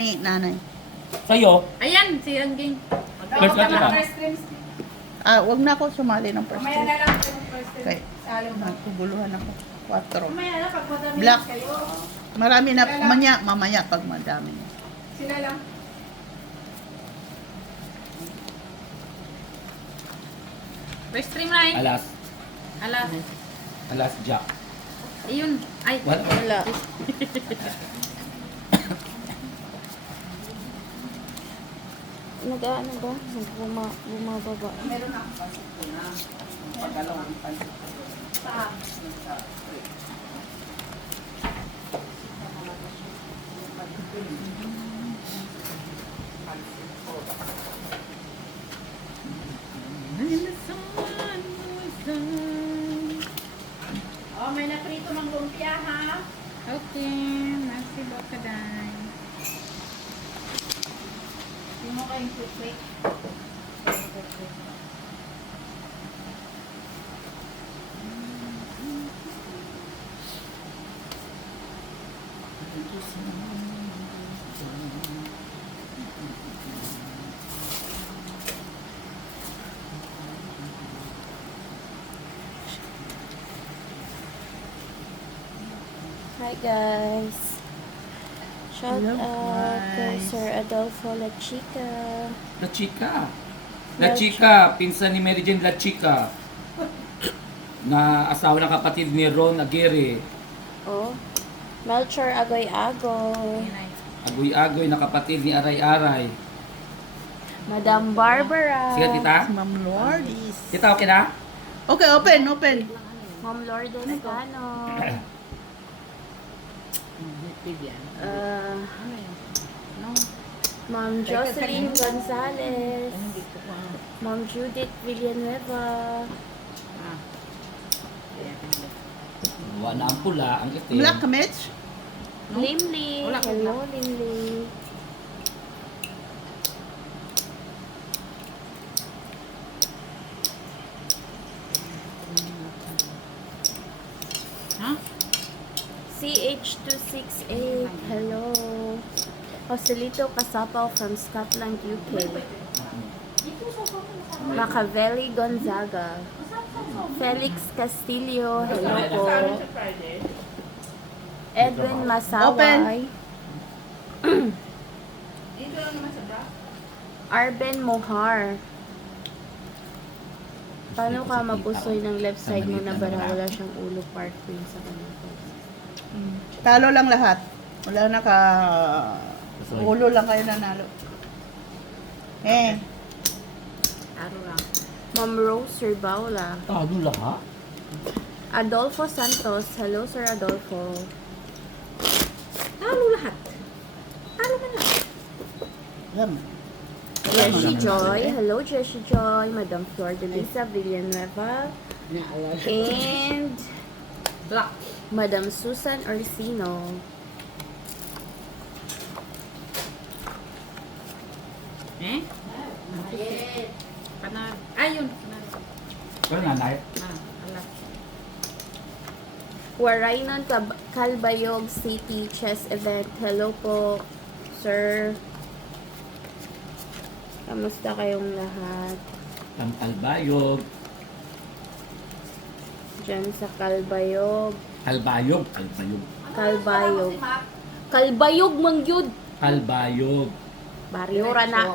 Nanay. Sa'yo? Ayan, si Angging. First batch lang. Wag na ako sumali ng first Mamaya time. na lang kayo mag-first Okay. Salo ba? Nagpuguluhan ako. 4. Mamaya na, pag madami Black. kayo. Marami na, mamaya pag madami. Sila lang. First stream line. Alas. Alas. Alas Jack. Ayun. Ay. Wala. Nag-ano ba? Bumababa. Meron ako pasok ko na. Pagdalawang pansit. Saan? Oh, may naprito mang lumpia ha. Okay. Nasi bakaday. Yung mo kayong quick. Hi guys. Shout Hello, out kay guys. Sir Adolfo La Chica. La Chica. La Chica, pinsan ni Mary Jane La Chica. Na asawa ng kapatid ni Ron Aguirre. Oh. Melchor Agoy-Agoy. Agoy-agoy na kapatid ni Aray-Aray. Madam Barbara. Sige, tita. Ma'am Lourdes. Tita, okay na? Okay, open. Ma'am Lourdes Cano. Uh, Ma'am Jocelyn Gonzalez. Ma'am Judith Villanueva. Wala ang pula, ang itim. Black Mitch. Limli. Wala ko Hello, Limli. Ha? CH268. Hello. Joselito Casapaw from Scotland, UK. Machiavelli Gonzaga. Felix Castillo. Hello po. Edwin Masaway. Dito lang naman sa bra. Arben Mohar. Paano ka mapusoy ng left side mo na bara wala siyang ulo part ko yung sa kanya? Talo lang lahat. Wala na ka... Ulo lang kayo nanalo. Aro lang. Ma'am Rose Surbaula. Ano lahat? Adolfo Santos. Hello, Sir Adolfo. Talo lahat. Talo man lang. Yan. Jessie Joy. Hello, Jessie Joy. Madam Flor de Lisa Villanueva. And Black. Madam Susan Orsino. Eh? Panag. Ayun. Panag. Pero nanay. Alas. Warainon Calbayog City Chess Event. Hello po, sir. Kamusta kayong lahat? Ang Albayog. Diyan sa Calbayog. Albayog. Calbayog. Calbayog mangyud. Albayog. Barrio Rana.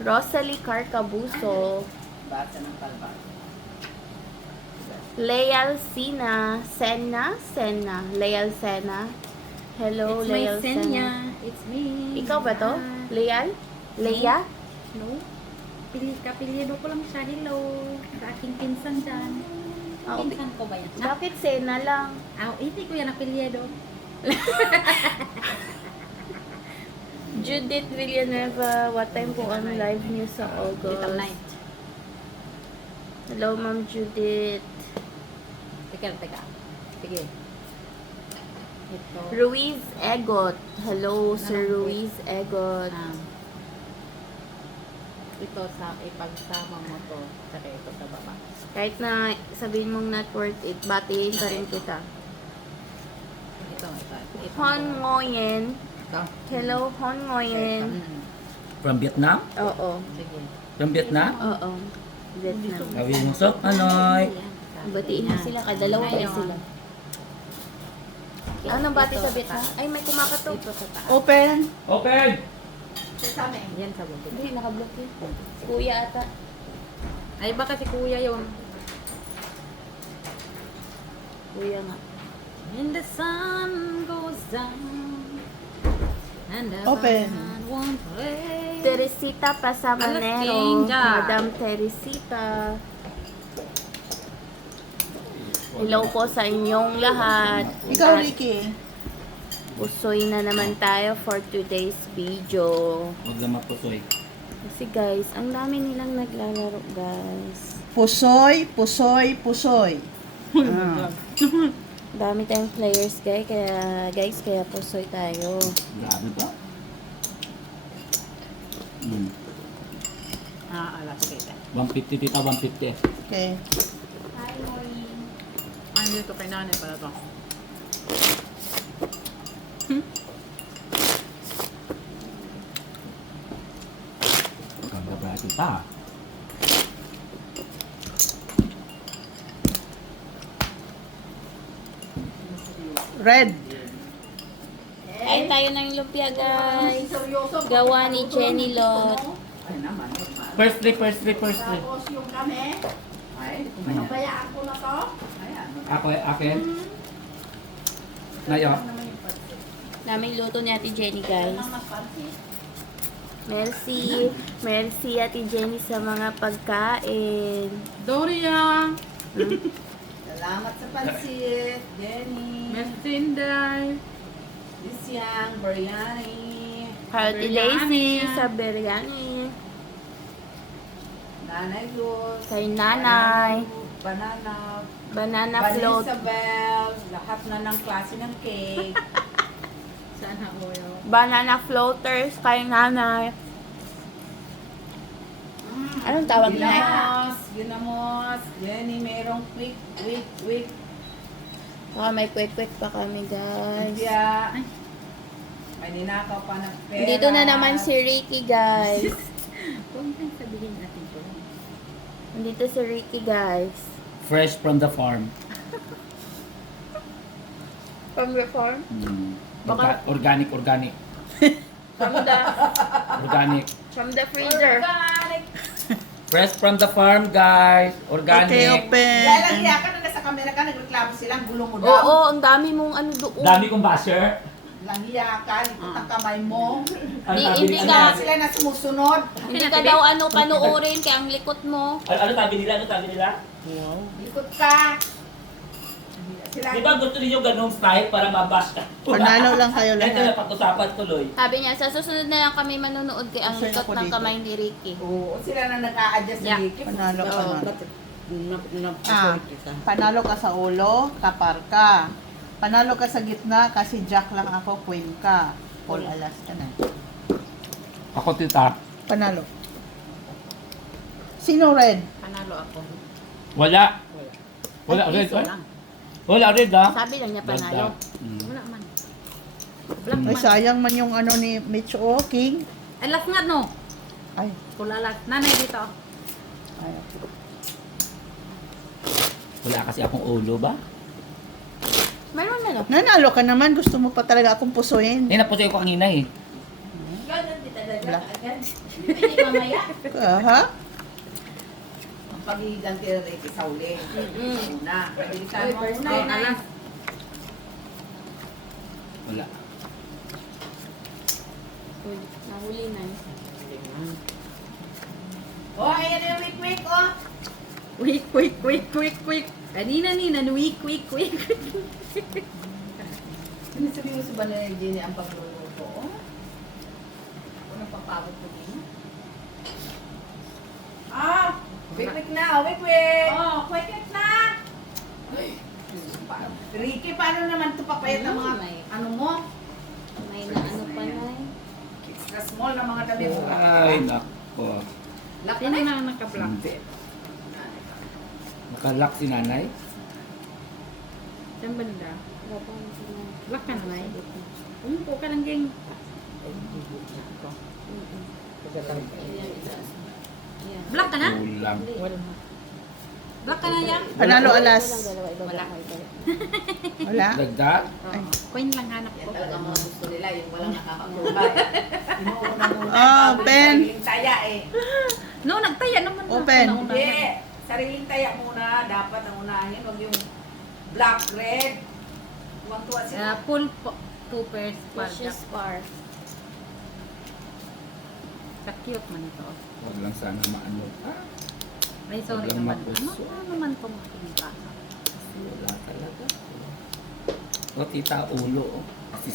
Rosalie Carcabuso. Leal Sena. Leal Sena. Hello, It's my Leal Senya. Sena. It's me. Ikaw ba to? Leal? Leia? No. Kapilyedo ko lang siya. Hello. Sa aking pinsan dyan. Oh, Pinsan ko ba yan? bakit Sena lang? Hindi ko yan apelyedo. Judith Villanueva, what time po ang live niyo sa Little August? night. Hello, Ma'am Judith. Teka. Sige. Ito. Ruiz Egot. Hello, Sir Ruiz Egot. Ito sa ipagsama mo to. Saka ito sa baba. Kahit na sabihin mong not worth it, batiin pa rin kita. Ito. Hon Ngoyen. Hello, Hon Ngoyen. From Vietnam? Oo. From Vietnam? Oo. Vietnam. Gawin mo sok, Anoy. Batiin na sila. Kadalawa na sila. Anong bati sa Vietnam? Ay, may kumakatok. Open. Open! Hindi, nakablock yun. Kuya ata. Ay, baka si kuya yun. Kuya nga. And the sun goes down. And the Open. band won't play. Teresita Pasamanero. Alas, Madam Teresita. Hello po sa inyong lahat. Ikaw, At Ricky. Usoy na naman tayo for today's video. Huwag lang mapusoy. Kasi guys, ang dami nilang naglalaro guys. Pusoy, pusoy, pusoy. Ah. Dami tayong players kaya pusoy tayo. Grabe ba? Hmm. Alas kita. 150 tita, 150. Okay. Ano dito kay nanay pala to? Ganda ba tita? Red. Ay tayo ng lumpia guys. Gawa ni Jenny Lot. Ay naman. First three, first three, first three. Tapos yung kami. Ay, pinabayaan ko na to. Ayan. Ako, akin. Nayo. Naming luto ni Ate Jenny guys. Merci. Merci Ate Jenny sa mga pagkain. Doria. Salamat sa pansit, Jenny. Merchandise. Bisyang, biryani. Ate Daisy sa biryani. Nanay Luz. Kay Nanay. Banana. Banana float. Isabel. Lahat na ng klase ng cake. Sana oil. Banana floaters kay Nanay. Anong tawag niya? Ginamos. Ginamos. Jenny, merong quick. Baka may kwek-kwek pa kami guys. Kaya, may ninakaw pa ng pera. Dito na naman si Ricky guys. Huwag nang sabihin natin to. Nandito si Ricky guys. Fresh from the farm. From your farm? Baka organic. From the Organic. freezer. Organic. Fresh from the farm, guys. Okay, Organic. open. Dahil lang hiya ka na nasa camera ka, nagreklamo sila, ang gulo mo daw. Oo, ang dami mong ano doon. Dami kong basher. Lang hiya ka, likot ang kamay mo. Ano Di- sabi hindi ni- ka- ano- Sila na sumusunod. Hindi ka daw ano panuorin kaya ang likot mo. Ano sabi nila? Ano sabi nila? Likot ka. Sila, Di ba gusto niyo ganung style para mabash ka? Panalo lang kayo Ito lahat. na pag-usapan tuloy. Sabi niya, sa susunod na lang kami manonood kay ang Kasi likot ako ng dito. kamay ni Ricky. oo, sila na nag-a-adjust sa Yeah. likip. Panalo ka Oo. na. Panalo ka sa ulo, kapar ka. Panalo ka sa gitna kasi jack lang ako, queen ka. All alas ka na. Ako tita. Panalo. Sino red? Panalo ako. Wala. Wala Ay, red. piso Ay. lang. Wala red ha. Sabi lang niya panalo. Wala man. Black Ay, man. sayang man yung ano ni Mitch O. King. Ay, last nga no. Ay, Kulalat. Nanay dito. ay. Wala kasi akong ulo ba? Meron na no? Nanalo ka naman. Gusto mo pa talaga akong pusuin. Eh, napusoy ko kanina eh. Ganun, di talaga. Black. Agad. Hindi mamaya. Ha? Ang paghihigan kay Ricky sa uli. Una. Paghihigan Uy, mo first una. day na lang. Wala. Uy, nahuli na. Oh, ayan yung week, oh. Quick. Kanina, quick. Ano sabi mo sa banay ni Jenny ang pagluluto, oh? Ano papagod ko din? Ah! Quick na, quick! Oh, quick na! Ricky, paano naman ito papayat ng mga, ano mo? May na ano pa na. Extra small na mga dami mo. Ay, nako. Laki Sino na. na naka-black? Hindi. Nakalak si nanay. Saan banda? Black ka na, Nay? Umupo ka lang, Geng. Black ka na? Kulang. Black ka na yan? Panalo alas. Wala. Wala? Dagdag? Oo. Coin lang hanap ko. Talaga mga gusto nila yung walang nakakakumbay. Inuuna muna. Ah, pen. Sariling taya eh. No, nagtaya naman na. Open. Nauna. Hindi. Sariling taya muna. Dapat ang unahin. Huwag yung black, red. Tuwang-tuwa sila. Full 2 pairs par. Precious par. Sa cute man ito. Huwag lang sana maano. Ah, Ay, sorry Walang naman. mapuso. Ano naman itong pinta? wala talaga. O, tita, ulo. Oh.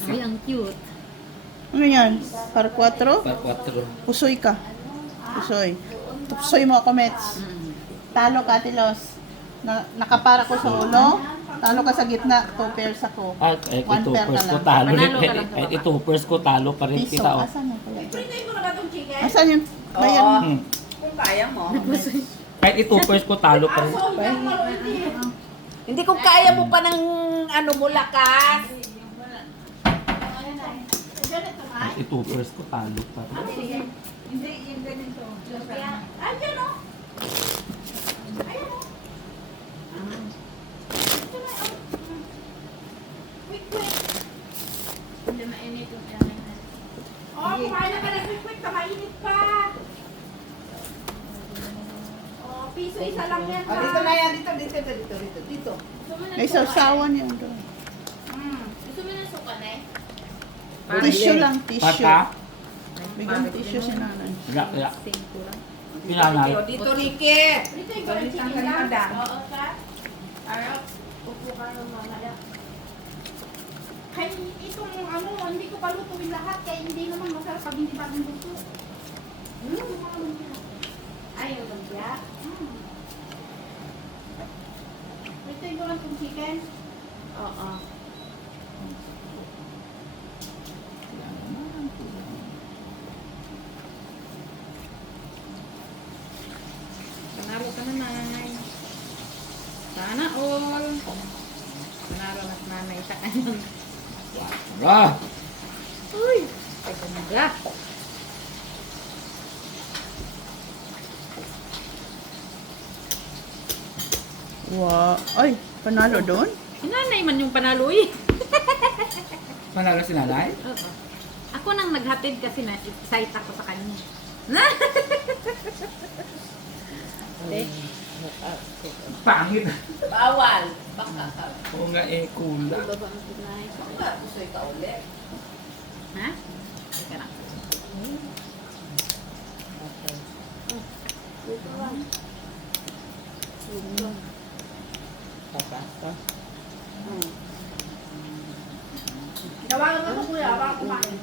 Ay, ang cute. Ano yan? Par 4? Par 4. Pusoy ka. Pusoy. Pusoy mo ako, Mets. Talo ka, Tilos. Nakapara ko sa ulo. Talo ka sa gitna. 2 pairs ako. At eh, One ito pair first ka ko lang. talo rin. Panalo ka lang sa Eh, baba. ito first ko talo pa rin Piso. kita. Oh. Asan yung pala? Printin mo na ba itong chicken? Asan yung bayan mo? Hmm. Kung kaya mo. Kahit ito first ko talo pa rin. Hindi ko kaya mo pa ng ano mo lakas. Kahit ito first ko talo pa rin. Hindi, yung ganito. Ayan o. Ayan o. Quick, quick. Oh, kumain na ka na quick, quick. Kamainit pa. Oh, piso isa lang yan. Ah, dito na yan, dito. May sausawan yun doon. Gusto mo na suka na eh? Tissue lang, tissue. Pata, Bigyan tissue si nanay. yak. Same ko lang. Pinanay. Dito, Ricky. Dito yung Galit ang chicken lang. Canada. Oo ka. Araw, upo ka ng mamaya. Kaya itong ano, hindi ko palutuin lahat kaya hindi naman masarap pag hindi bagong luto. Ayaw lang siya. Ito yung lang itong chicken. Oo. Panalo ka na, Nay. Sana all. Panalo na si Nanay sa kanyang. Ah! Uy! Ay, kamaga. Wow. Ay, panalo doon? Si Nanay man yung panalo eh. Manalo si nanay? Oo. Ako nang naghatid kasi na excite ako sa kanya. Eh, Pangit. Bawal. Baka ka. Oo nga eh, kulang. Baba ang tunay. Baka gusto ka ulit. ha? Teka lang. Dito lang. Dito. Tawagan mo ko kuya, baka kumain.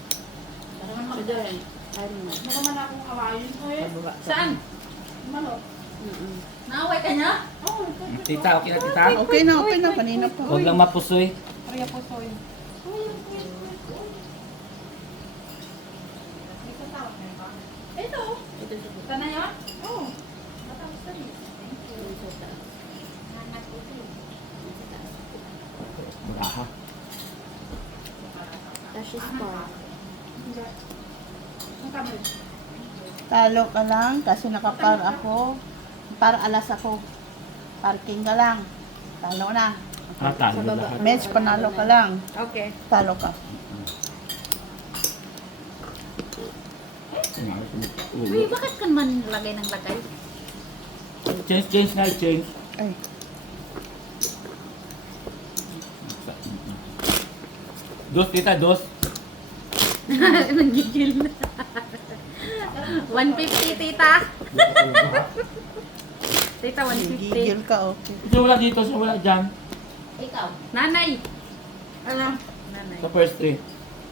Ito rin. Ano na? Baka man akong awayin ko eh. Saan? Manok. Naaway ka niya? Oh, ito. Tita, okay na tita? Okay na. Kanina pa. Huwag lang mapusoy. Kaya po soy. Ito tawag na ba? Ito. Ito sa Saan na yun? Oh. Matapos na rin. Ito sa taas. Muraha. Precious par. Ang kamay. Talo ka lang kasi nakapar ako. Para alas ako. Parking ka lang. Talo na. Ah, talo lahat. Mets, panalo ka lang. Okay. Talo ka. Uy, bakit ka naman lagay ng lagay? Change na, change. Ay, Dos, tita, dos. Nagigil na. 150, tita. Tita, 150. gigil ka, okay. Siya wala dito, siya wala dyan. Ikaw. Nanay. Ano? Nanay. Sa first three.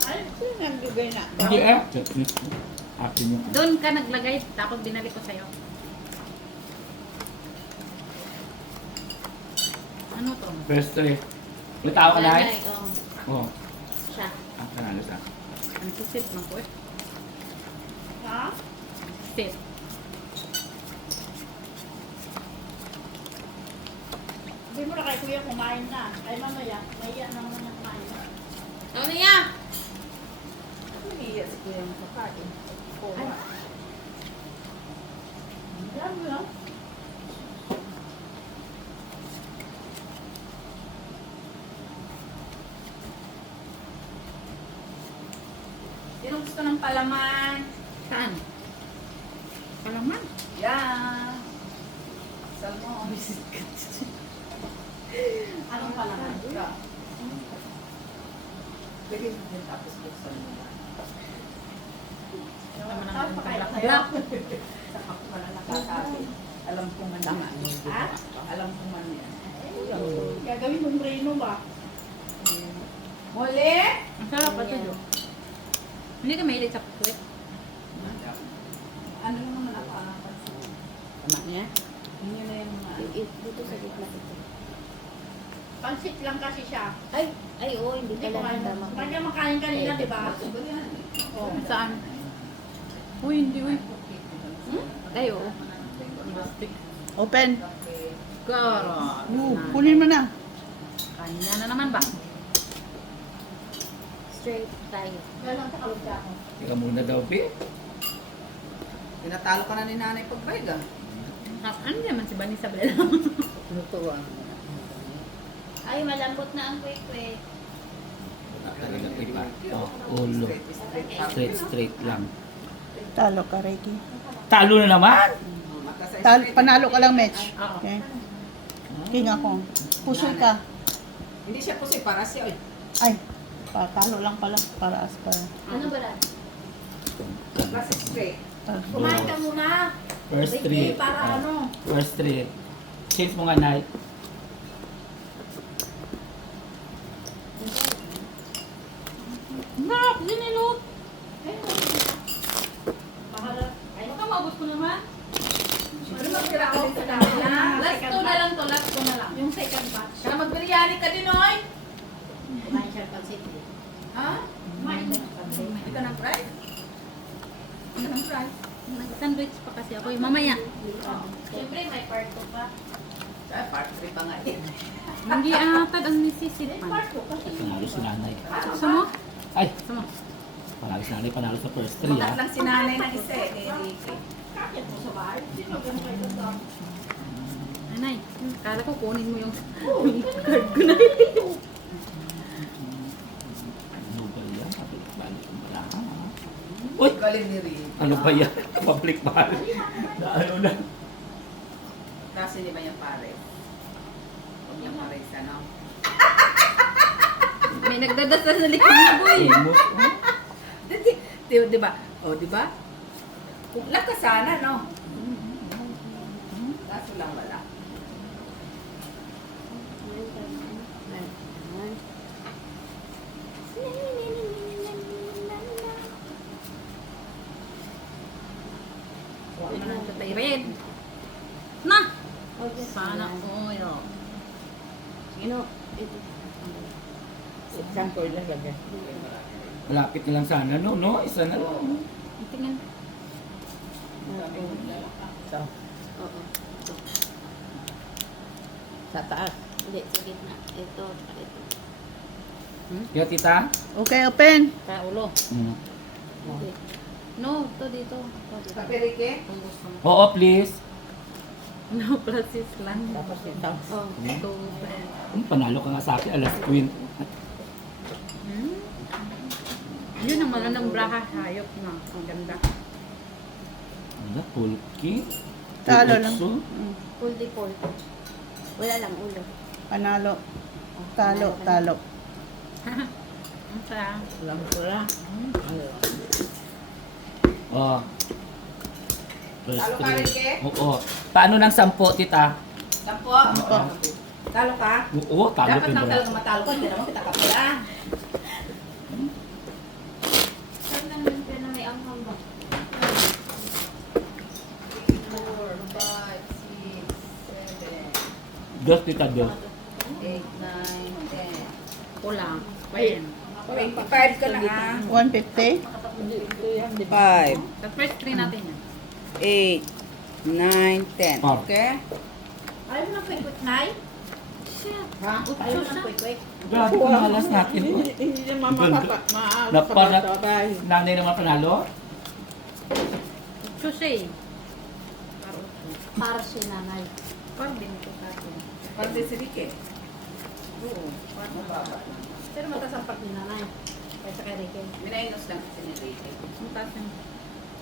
Ay, sino nagbigay na? Hindi eh. Akin yung Doon ka naglagay, tapos binalik ko sa'yo. Ano to? first three. May tao ka na eh? Nanay, Oo. siya. Ang kanalo sa. Ang sisit man ko eh. Ha? Sit. kuya kumain na. Ay mamaya, maya na naman na kumain na. Ano na yan? Iya si kuya yung kakain. Alam mo lang. Sino gusto ng palaman? Saan? Palaman. Yan. Salmon. Anong palaman? Pwede din tapos buksan mo na. Tapos pakain Black. kayo. Saka ko na nakakain. Alam ko man yan. Ha? Alam ko man yan. Gagawin mong reno ba? Muli! Ang sarap pa ito. Hindi ka mahilig sa chocolate. Ano naman ako pansin? Tama niya? Hindi na yung mga... Dito sa gitna ito. Pansit lang kasi siya. Ay, oo, hindi Hindi pala kumain. tama. Kanya makain kanina, di ba? Oh, saan? Uy, hindi uy. Ay, oo. Open. Gara. Kunin mo na. Kanya na naman ba? Straight tayo. Galang sa kalugya ko. Teka muna daw, Be. Tinatalo ka na ni nanay pagbayad ah. Ano naman si Vanessa Bell? Lutuan. Ay, malambot na ang kwek-kwek. Talaga ko iba. Oh, ulo. Straight lang. Talo ka, Reiki. Talo na naman! Panalo ka lang, Mitch. Oo. Okay. King ako. Pusoy ka. Hindi siya pusoy, para siya. Ay, patalo lang pala. Para as para. Ano ba lang? Kasi straight. Kumain ka muna. First Ricky, three. para ano? First three. Change mo nga, Nay. Sarap, dinilot. Bahala. Ay, Baka maubos ko naman. Ano magtira ako din sa dami Last two na lang to, last two na lang. yung second batch. Kaya magbiryani ka din, oy! Kumain siya ng pansit. Ha? Kumain ka ng pansit. Hindi ka ng fry? Hindi ka ng fry? Nag-sandwich pa kasi ako. Mamaya. Siyempre, may part 2 pa. Sa part 3 pa nga yun. Hindi atad ang nisisit May man. part 2 kasi. Panalo si Nanay. Gusto mo? Ay, Gusto mo? panalo si Nanay. Panalo sa first three, Makat ha? lang si nanay ng isa eh, kay Ricky. Kakit mo sa bahay. Sino ganun kayo sa Nanay, kala ko kunin mo yung Ano ba yan? Balik mo pala, ha? Uy! Galing ni Ricky. Ano ba yan? Public ba? Ano na? Kasi di ba yung pare? Huwag yung pare sa no? may nagdadasal sa likod ni Boy. Almost, Di ba? O, di ba? Kukla ka sana, no? Kaso lang wala. Huwag mo nang tatayirin. Na! Sana oil. Ino, ito. malapit na lang sana, no? No? Isa na lang. Tingnan. Oo. Sa taas. Hindi, sa gitna. Ito, ito. Yo, tita? Okay, open. Sa ulo. Mm. Hindi. No, to dito. To dito. Kape, Ricky? Kung gusto mo. Oo, please. No, plasis lang. Oh. Ito. Panalo ka nga sa akin, alas queen. Yun ang magandang braha. Hayop na. Ang ganda. Ano, pulki? Talo lang. Pulitso? Full default. Wala lang ulo. Panalo. Talo, talo. Ang sa... Oh. First Talo ka, three. Ricky? Oo. Paano ng 10, tita? Sampo? Talo ka? Oo, talo Dapat ko lang ba? talaga matalo ka, hindi naman kita kapila. Saan naman ka na may anghang ba? 4, 5, 6, 7, Dos, tita, dos. 8, 9, Kulang. Payan. 10. 25 ka na ah. 150. 5, Sa first three natin yan. 8, 9, 10. Oh. Okay? Ayaw mo na kwekot, Nay? siya. Ha? Ayaw siya. ng kwek-kwek. Grabe kung malas natin. Oh. Hindi naman Ganda. makapag Nanay naman panalo? Utso siya eh. Para utso. Para si nanay. Par din ito sa akin. Pati si Ricky. Oo. Par Mababa. Pero mataas ang part ni nanay. Kaysa kay Ricky. Minainos lang kasi ni Ricky. Mataas yung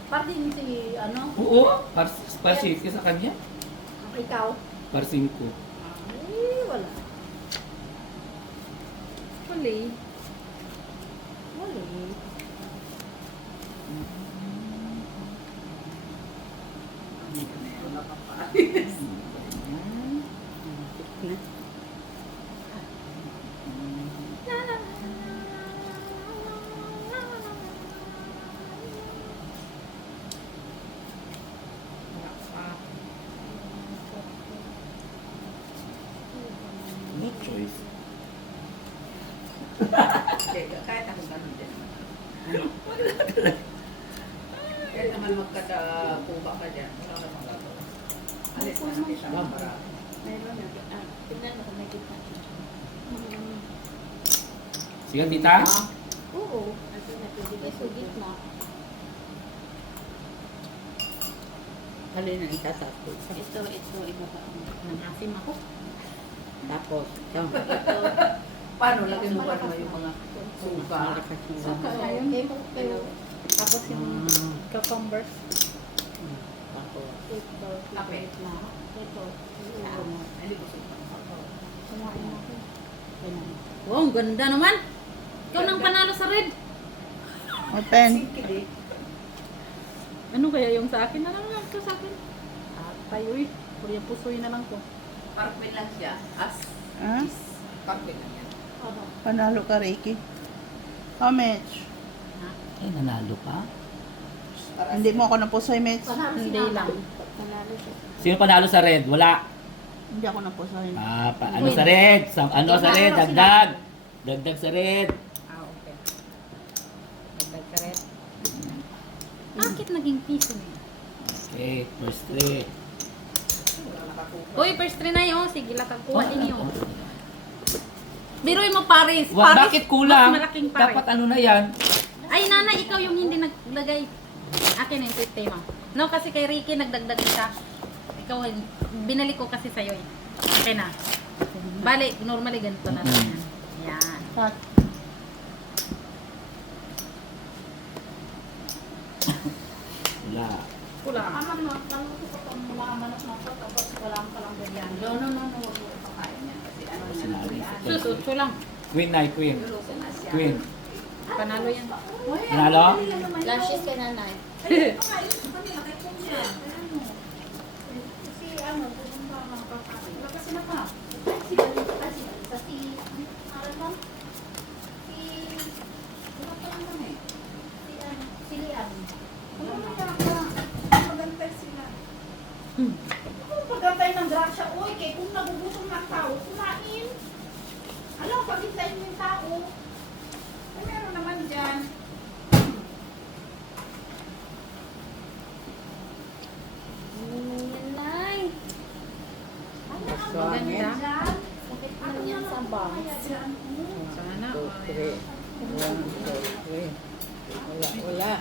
Part din si, ano, Oo, para 7 sa kanya. ang ikaw. Para 5. Ay, wala. huli. Wala. No choice. Kahit ako ganun din naman. Kahit naman magkatapuba ka dyan, wala ka magagawa. Alis na natin siya para. Meron na. Tingnan mo kung may kita. Sige, tita. Oo. Ito na, pwede sa gitna. Alin ang itatapos? Ito, ibaba mo. Nangasim ako. Tapos, ito. Ito. Paano lagyan mo ano yung mga suka? Malakas yung Saka, Ayun. pero, Tapos yung cucumbers. tapos. ito, Kapit. na. Ito. Hindi ko suka. Kumain ako. Ganun. Wow, ang ganda naman. Ikaw nang panalo sa red. Open. Singkili. Ano kaya yung sa akin? Ano lang ito sa akin? Tayo eh. Puri pusoy na lang ko. Parkman lang siya. As Ah, is. Parkman lang yan. Ano? panalo ka, Ricky. How much? Ay, nanalo ka? Hindi mo ako napusoy, Mitch. Panalo si Hindi nanay. lang. Panalo siya. Sino panalo sa red? Wala. Hindi ako napusoy. Ano sa red? Ano sa red? Dagdag. Dagdag sa red. Ah, okay. Dagdag ka red. Bakit naging piso niya? Okay, first 3. Uy, first try na yun. Sige, kuha din yun. Biruin mo Paris. Bakit kulang? Mas malaking Paris. Dapat ano na yan? Ay, nanay, ikaw yung hindi naglagay. Akin na yung sistema. No, kasi kay Ricky nagdagdag siya. Ikaw, binalik ko kasi sa'yo eh. Okay na. Bali, normally ganito na lang yan. Yan. Cut. Wala. Kulang. Aman mo, naluto ko itong mga manok na ito, tapos wala akong palang ganyan. No. Huwag mo ipakain yan. Kasi ano na Sinabi. yan. Susot ko lang. Queen na, queen. Luluto na siya. Queen. Panalo yan. Panalo? Lashes kay nanay. Si ano, pupunta ng kapatid. Kasi na pa. Si Balita, si ano ba? Si, wala pa lang kami. Si ano, si Lian. Ano mo kaya ka? Magantay sila. Ano pagantay ng grasya? Uy, kay kung nagugutom ng tao, kumain. Alam, pag-hintayin mo yung tao. Ay, meron naman dyan. Nanay. Maganda. Sakit man yan sa bangs. Sana. 2, 3. 1, 2, 3. Wala, wala.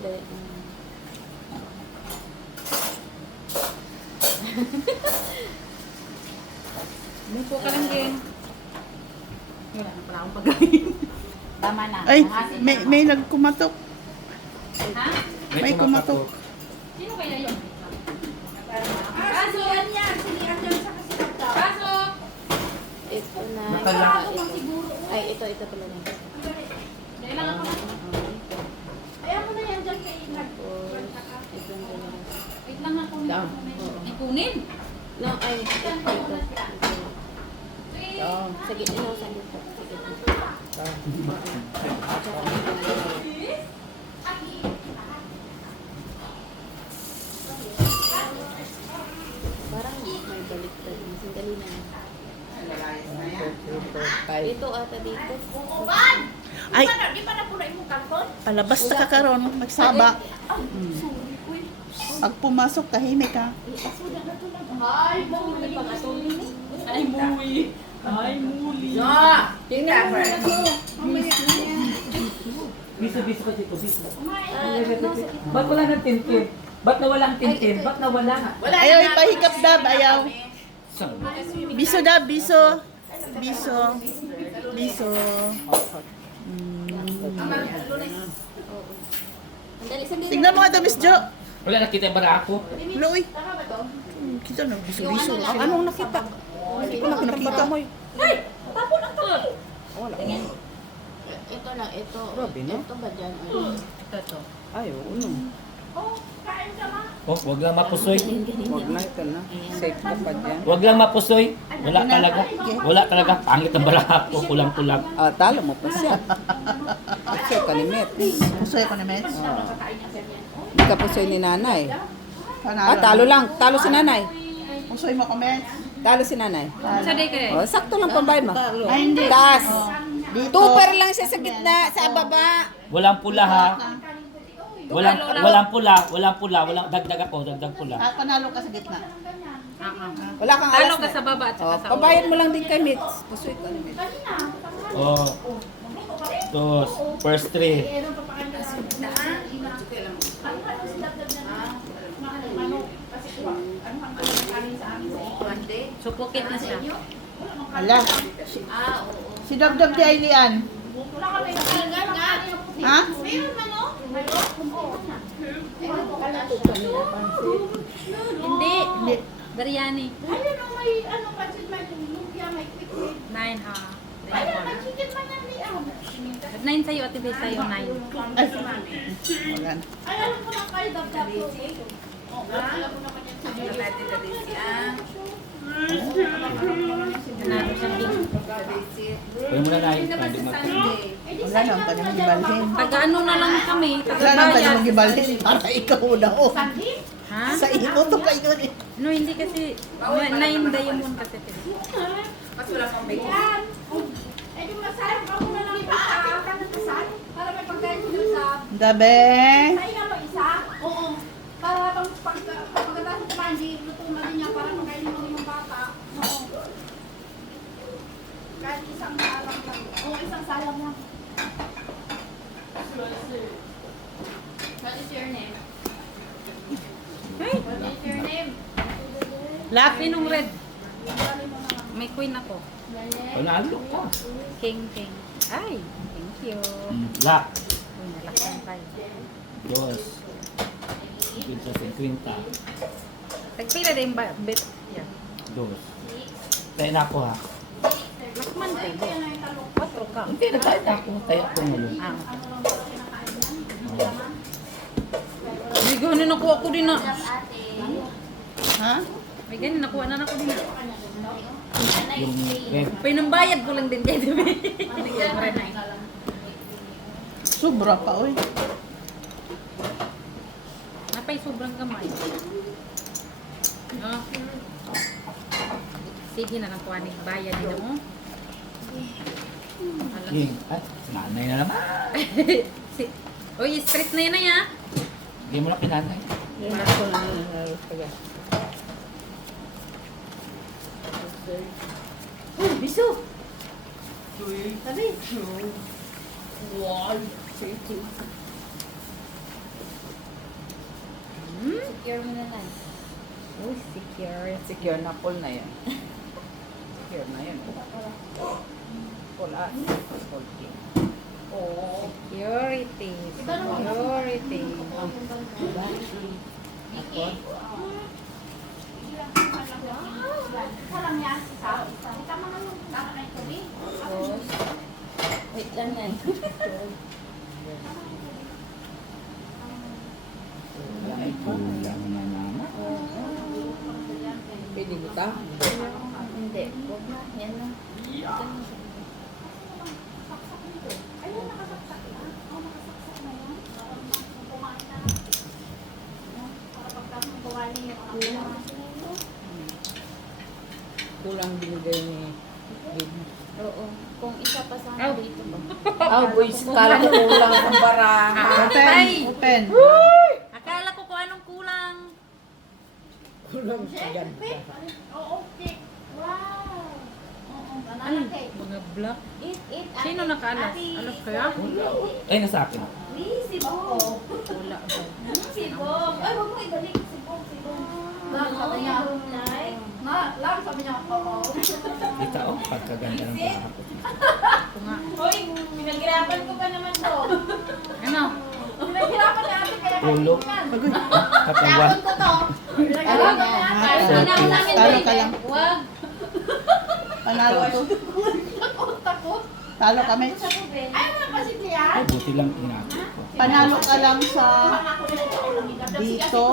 Dahil, Mupo ka lang din. Wala na pala akong pagkain. Tama na. Ay, Nangasin may, na. may nagkumatok. Ha? May kumatok. Sino kaya yun? Kaso, yan yan. Si Lian dyan sa kasinagda. Kaso! ito na. Ako lang siguro. Ay, ito pala na. Dahil lang ako. Ayaw mo na yan dyan kay Inag. Ito na. Wait lang ako. Down. Ay, kunin. No, ay, ito. Down. Sa gitna, sa gitna. Sa gitna. Down. Parang may baliktad. Sandali na. Lalayas na 1, yan. 2, 3, 4, 5. Ito ata dito. Ay, Di ba na pula yung karton? palabas na ka karon, magsaba. Sorry, uy. Pag pumasok, tahimik ha. No! Kita, friend. Biso kasi ito, biso. Ba't wala ng tintin? Ba't nawalang tintin? Ba't nawala? Wala Ayaw na ipahikap ako. dab, ayaw. Saan? Biso dab, biso. Biso. Biso. Tignan mo nga daw, Miss Jo. Wala nakita yung bara ako. Loy. Kita na, biso, biso. Anong nakita? Hindi ko nakita mo. Ito lang, ito. Grabe, no? Ito ba dyan? Ay, oo no. Oh, wag lang mapusoy. Huwag na ito na. Safe ka pa dyan. Wag lang mapusoy. Wala talaga. Wala talaga. Pangit ang bara ako. Kulang-kulang. Ah, talo mo pa siya. Pusoy ka ni Met. Pusoy ko na, Mets. Hindi ka pusoy ni nanay. Ah, Panalo. talo lang. Talo si nanay. Pusoy mo ko, Mets. Talo si nanay. Sa day kayo. Oh, sakto lang pambayad mo. Ay, hindi. Taas. Dito. Tupper lang siya sa gitna, sa baba. Walang pula ha. Walang pula. Walang dagdag ako. Dagdag pula. Panalo ka sa gitna. Wala kang Talo alas ka sa na. baba at Oh, saka sa ulo. pambayad mo lang din kay Mitz. Pusoy ka ni Mitz. Oh. Dos. First three. Supukit na siya. Ala. Si Dabdab di Ailian. Ha? Hindi. Hindi. Biryani. Ayun o, may ano, pansit, may lumpia, may quick. 9 ha. Ayun, may chicken man yan ni Am. 9 sa'yo, ate Bea sa'yo 9. Ay. Wala na. Ay, alam ko na kayo, dab-dab ko. Nanalo siyang king. Huwag mo na nahin. Pwede mo. Wala na ang pwede mong ibalhin. Taga-ano na lang kami. Wala na ang pwede Taga-bayad. mong ibalhin. Para ikaw na o. Ha? Sa imo to kayo eh. No, hindi kasi 9 diamond kasi. Yan. Eh, di masayang ka muna lang isa. Ka na kasal. Para may pagkain ko sa... Dabe. Kainan mo isa? Oo. Para pagkatapos kumain, di luto na din niya para makainin mo yung bata. Oo. Kahit isang salang lang. Oo, isang salang lang. What is your name? What is your name? Lak. Sinong red? May queen ako. Panalo ka. King. Ay, thank you. Lock. Uy, nalaksan tayo. Dos. Pinsa 50. Tagpila din ba? Bet. Yan. Dos. Tayo na ako ha. Lakman ko. 4 ka. Hindi na tayo na ako. Tayo ako ngayon. Ah. May ganin nakuha ko din na. Ha? May ganin nakuha na ako din na. Yung red. Pinambayad ko lang din kay Demi. Sobra pa oy. Napay sobrang gamay. No? Sige na nakuha ni bayad din mo. Alam. Yung, ay, sinanay na naman. Uy, straight na yun na ya. Hindi mo na pinanay. Biso. Sabi. Secure mo na lang. Uy, secure. Secure na pool na yan. Secure na yan. Pool as. Pool king. Security. Security. Salang yan, isa. Tama na yung kakain ko, eh. Wait lang na. Ay, kulang na naman. Pwede mo ta? Hindi. Huwag na. Yan na. Ayun, nakasaksak na. Oo, nakasaksak na yan. Kumain na. Para pagkatapos kumain niya, Kulang binigay ni Baby. Oo. Kung isa pa sana dito ba? Ah, boys, kala ko kulang ang baraha. Open. Open. Akala ko kung anong kulang. Oo, cake. Wow. Oo, Ay, banana cake. mga black. Eat, Sino nakaalas? Alas kaya? Ay, nasa akin. Si Bong. Wala ba? Si Bong. Ay, huwag mo ibalik. Si Bong, si Bong. Lang, sabi niya. Lang, sabi niya. Oo. Kita, oh, pagkaganda ng kahapon. Ako nga. Hoy, pinaghirapan ko pa naman to. Ano? Pinaghirapan natin kaya Ulo. Katawan. ko to. Pinaghirapan natin. Talo ka lang. Huwag. Panalo to. Talo kami. Ay, wala pa si Tia. Ay, buti lang inakit ko. Panalo ka lang sa dito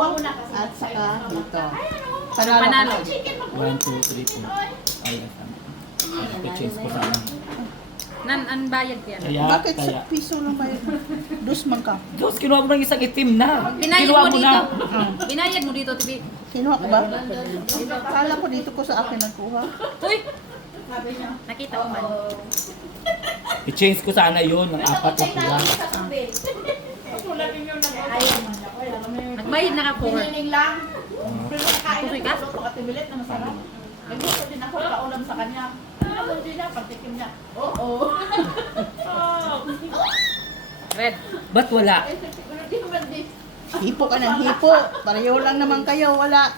at saka dito. Panalo. Panalo. ka. 1, 2, 3, 4. Ay, tama. I-change ko sana. An bayad ko yan. Kaya, Bakit kaya. sa piso lang ba yun? Dusman ka. Diyos, kinuha mo ng isang itim na. Binayad Kinuha mo mo dito. na. Binayad mo dito, Tibi. Kinuha ko ba? Kala ko dito ko sa akin nagkuha. Uy! Nakita ko man. I-change ko sana yun ng 4 na pula. Nagbayad na ka, 4. Piniling lang. Pusoy ka? Pakatibilit na masarap. Nagbuso din ako kaulam sa kanya. Ano din niya, pagtikim niya. Oo. Red. Ba't wala? Hindi naman din. Hipo ka ng hipo. Pareho lang naman kayo. Wala.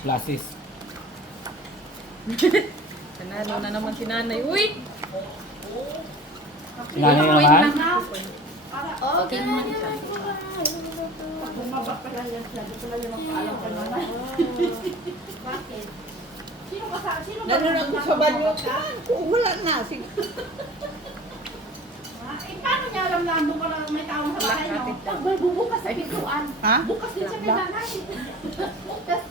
Classes. Nanalo na naman si nanay. Uy! Nanay naman? Okay naman siya. Bumaba pala yan. Lagi pala yan ang paalam ka naman. Bakit? Sino ba sa... Sino ba? Nanonood sa banyo ka? Wala na. Sige. Eh, paano niya alam na doon pala may taong sa bahay niyo? Bubukas sa pintuan. Ha? Bukas din sa pintuan. Bukas.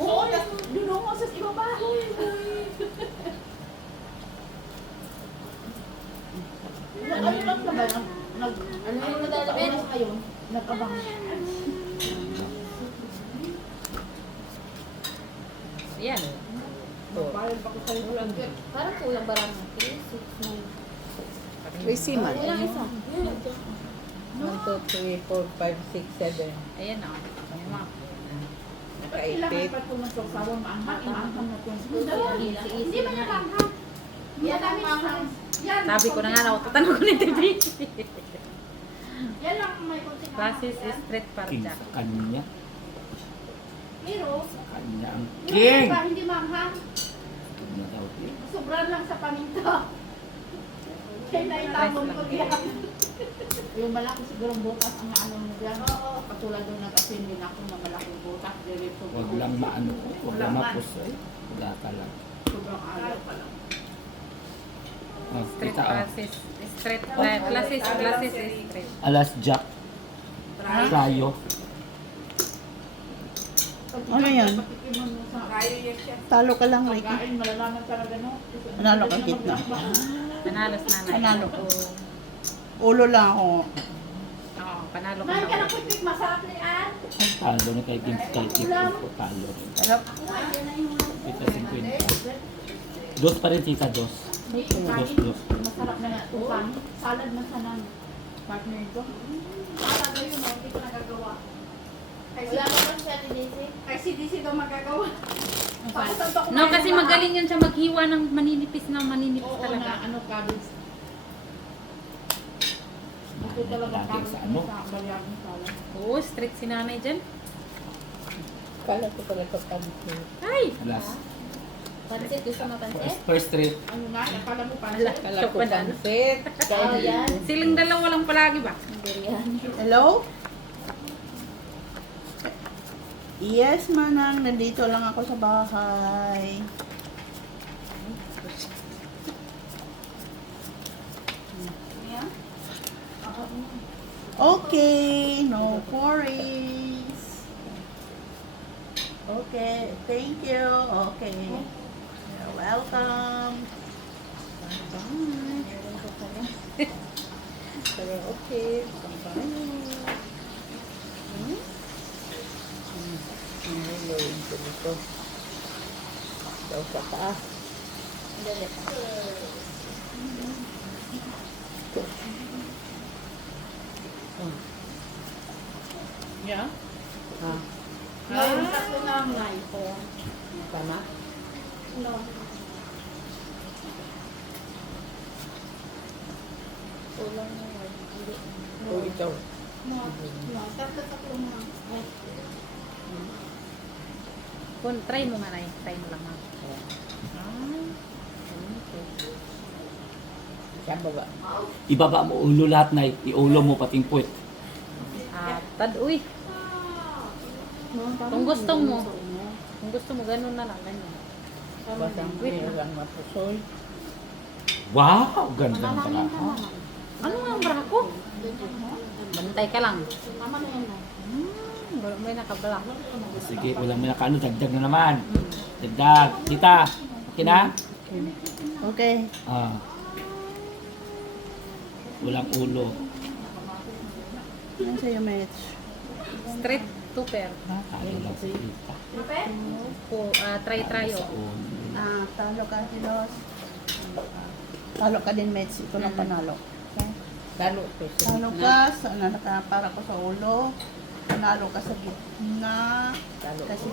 Oo, tas dunungo sa ibaba. Ano lang ka ba? Ano yung nadalabin? Ngayon, nag-abang. Ayan. Bayad pa ko sa'yo ulang. Parang kulang barang. 3, 6, 9. Tracy man. Kulang isa. 1, 2, 3, 4, 5, 6, 7. Ayan o. Ayan mo. Kailangan Nakaipit. pa ito ng sagsawang maanghang. Imaanghang na ito. Hindi ba niya maanghang? Yan ang maanghang. Yan. Sabi ko na nga, naututan ko ni TV. Yan lang may konting Classes maanghang. street King parja. sa kanya. Pero, Kanya ang yung king. iba hindi maanghang. King na daw, king. Sobran lang sa paminta. Kaya naitamon ko yan. Yung malaki siguro butas ang ano mo yan. Katulad doon nag-asin din ako ng malaking butas. Huwag lang maano ko. Huwag lang mapusay. Wala ka lang. Sobrang ayaw pa lang. Oh, Street kita, oh. classes. Street classes street. Alas Jack. Sayo. Ano yan? Talo ka lang, Ricky. Pagkain, malalaman talaga no. Panalo ka, gitna. Panalos nanay. Panalo ko. Ulo lang ako. Oo, panalo ka Mahal ka na. ng quick, masarap na yan. Talo na kay King kay Tito ko. Talo rin. Sarap. Tita 50. Dos pa rin, tita. Dos. Dos. Masarap na nga. Tupang. Salad na sana. Partner ko. Salad na yun, hindi ko nagagawa. Wala naman siya ni Daisy. Kay CDC daw magagawa. No, kasi magaling yun siya maghiwa ng maninipis Oo talaga. na, ano, cabbage. Ito talaga Dati cabbage sa ano? sa balyagong salad. Oo, strict si nanay dyan. Kala ko talaga pansin. Ay! Alas. Pansit, gusto mo pansit? First street. Ano nga, akala mo pa Kala ko pansit. Oh, yan. Siling dalawa lang palagi ba? Biryani. Hello? Yes, manang. Nandito lang ako sa bahay. Okay, no worries. Okay, thank you. Okay. You're welcome. Bye. Pero okay. Bye. Hello, dito. Daw sa taas. Dali. Yeah? Ha? Ngayon, tatlo na ang nine ko. Tama? No. Kulang na yun. Hindi. O ikaw? No. No. Tatlo na. Ay. Kung try mo nga na try mo lang ha. Saan baba? Ibaba mo ulo lahat na, iulo mo pating puwet. Tad, uy. Kung gusto mo. Kung gusto mo, ganun na lang, ganyan. Basang Wait lang. pirang mapusoy. Wow! Ganda ng baraha. Ano nga ang bra ko? Bantay ka lang. Mama na yan. May nakabla. Sige, walang may nakaano, dagdag na naman. Dagdag. Tita, okay na? Okay. Ah. Walang ulo. Yan sa'yo, Mitch. Straight to pair. Talo lang si Tita. Try-try Sa oh. ulo. Talo ka, Tilos. Talo ka din, Mitch. Ito lang panalo. Okay? Talo to siya. Talo ka, para ko sa ulo. Panalo ka sa gitna. Talo. Kasi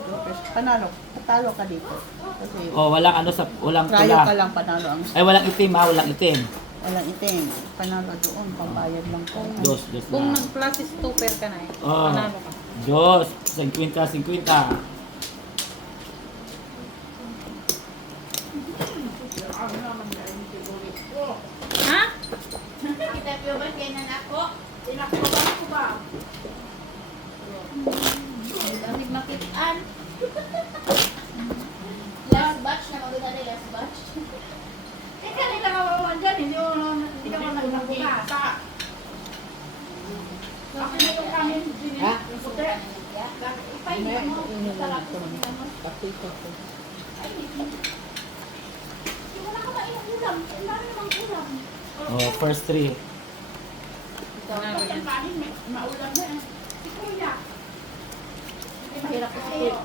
panalo. Talo ka dito. Kasi Oh, walang ano sa walang trayo ka pula. lang panalo ang Ay, walang itim ha, walang itim. walang itim. Panalo doon, pambayad lang ko. Dos Kung na. nag-plus is to pair ka na eh. Oh. Panalo ka. Dos, 50-50. Ha? Kita ko ba kainan ako? Tinakbuhan ko ba? Ang daming makitaan. Last batch na magdadali, last batch. Eh, kanila ka naman dyan. Hindi ka naman nagbukasa. Akin na yung kanin. Ha? Yung puti. Ipahinga mo. Sarap ko. Kapito ko. Ay, wala ka ba yung ulam? Ang dami namang ulam. Oh, first three. Panalo yan. Yung kanin, maulam na eh. Si Kuya. Mahirap ko Oo.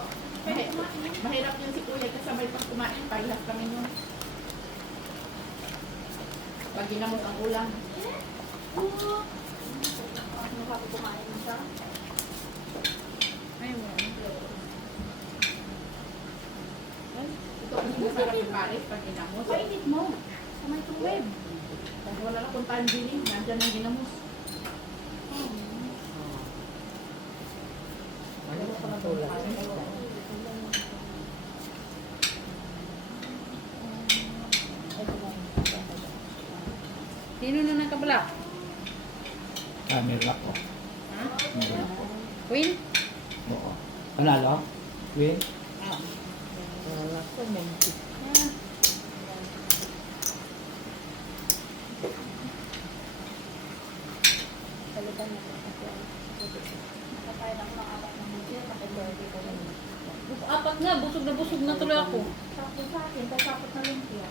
Mahirap yun si Kuya kasabay pag kumain. Parehas kami nun. Pag ginamot ang ulam. Ano ka kumain siya? Ay, wala. Ito ang masarap yung Paris pag ginamot. Painit mo. Sa may tuweb. Dahil wala na kung tangerine. Nandyan ang ginamos. Ano ang tulad? Sino na nakabla? Meron ako. Ha? Meron ako. Queen? Oo. Panalo? Win? Wala ko may Balikan na ito. Nakapayad ako ng apat ng mutil. Nakapayad ko lang. Apat nga, busog na tuloy ako. Sakto sa akin. Tapos apat na lumpia.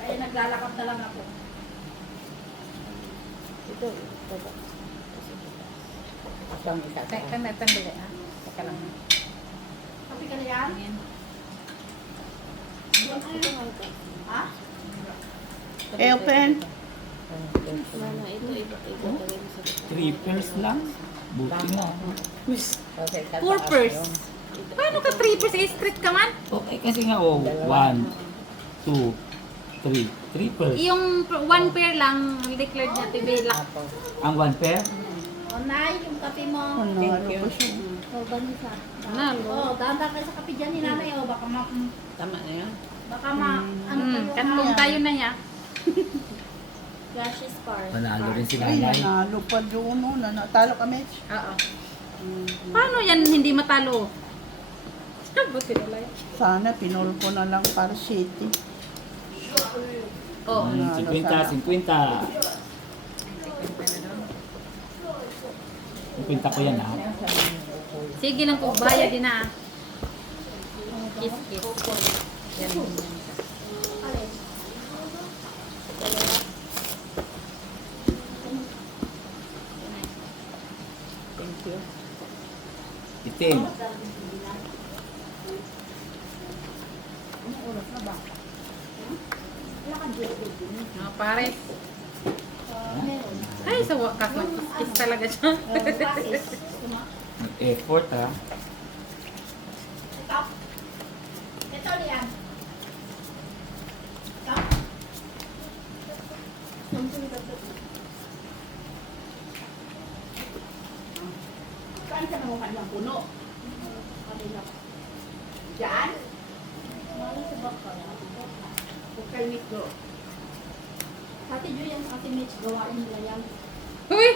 Kaya naglalakad na lang ako. ito. Baba. Asang isa ka. Teka na, tandali ha. Teka lang. Kapi ka na yan? Ayan. Ha? Okay, open. Mama, ito gawin sa Trippers lang? Buti nga. Okay, sa Four taas pairs. yun. Paano ka 3 pairs? Eh, straight ka man? Okay, kasi nga, oh, 1, 2, 3. Trippers. Yung 1 pair lang, declared na tibila. Apo. Ang 1 pair? O, Nay, yung kape mo. Panalo ko siya. O, banisa. Panalo. O, dahan kayo sa kape dyan ni nanay. O, baka Tama na yun. ano kayo Kung tayo na niya. Flashes bar. Panalo rin si Ay, nanay. nanalo pa doon. No? Talo ka, Mitch. Oo. Paano yan hindi matalo? Buti na lang. Sana pinol ko na lang para city. Oo. 50, 50. 50 ko yan ha. Sige lang po, bayad din na. Kiss, kiss. Yan, yan. Thank you. Itim. Mga pares. Meron. Ay, sa wakas, nag-kiss talaga siya. Process. Nag-effort ha. Ito. Ito, Lian. Ito. Saan ka nanguha ng puno? Kanina. Diyan? Mali sa baka. Huwag kayo mikro. Pati Jo yan sa ating Mitch, gawain nila yan. Uy!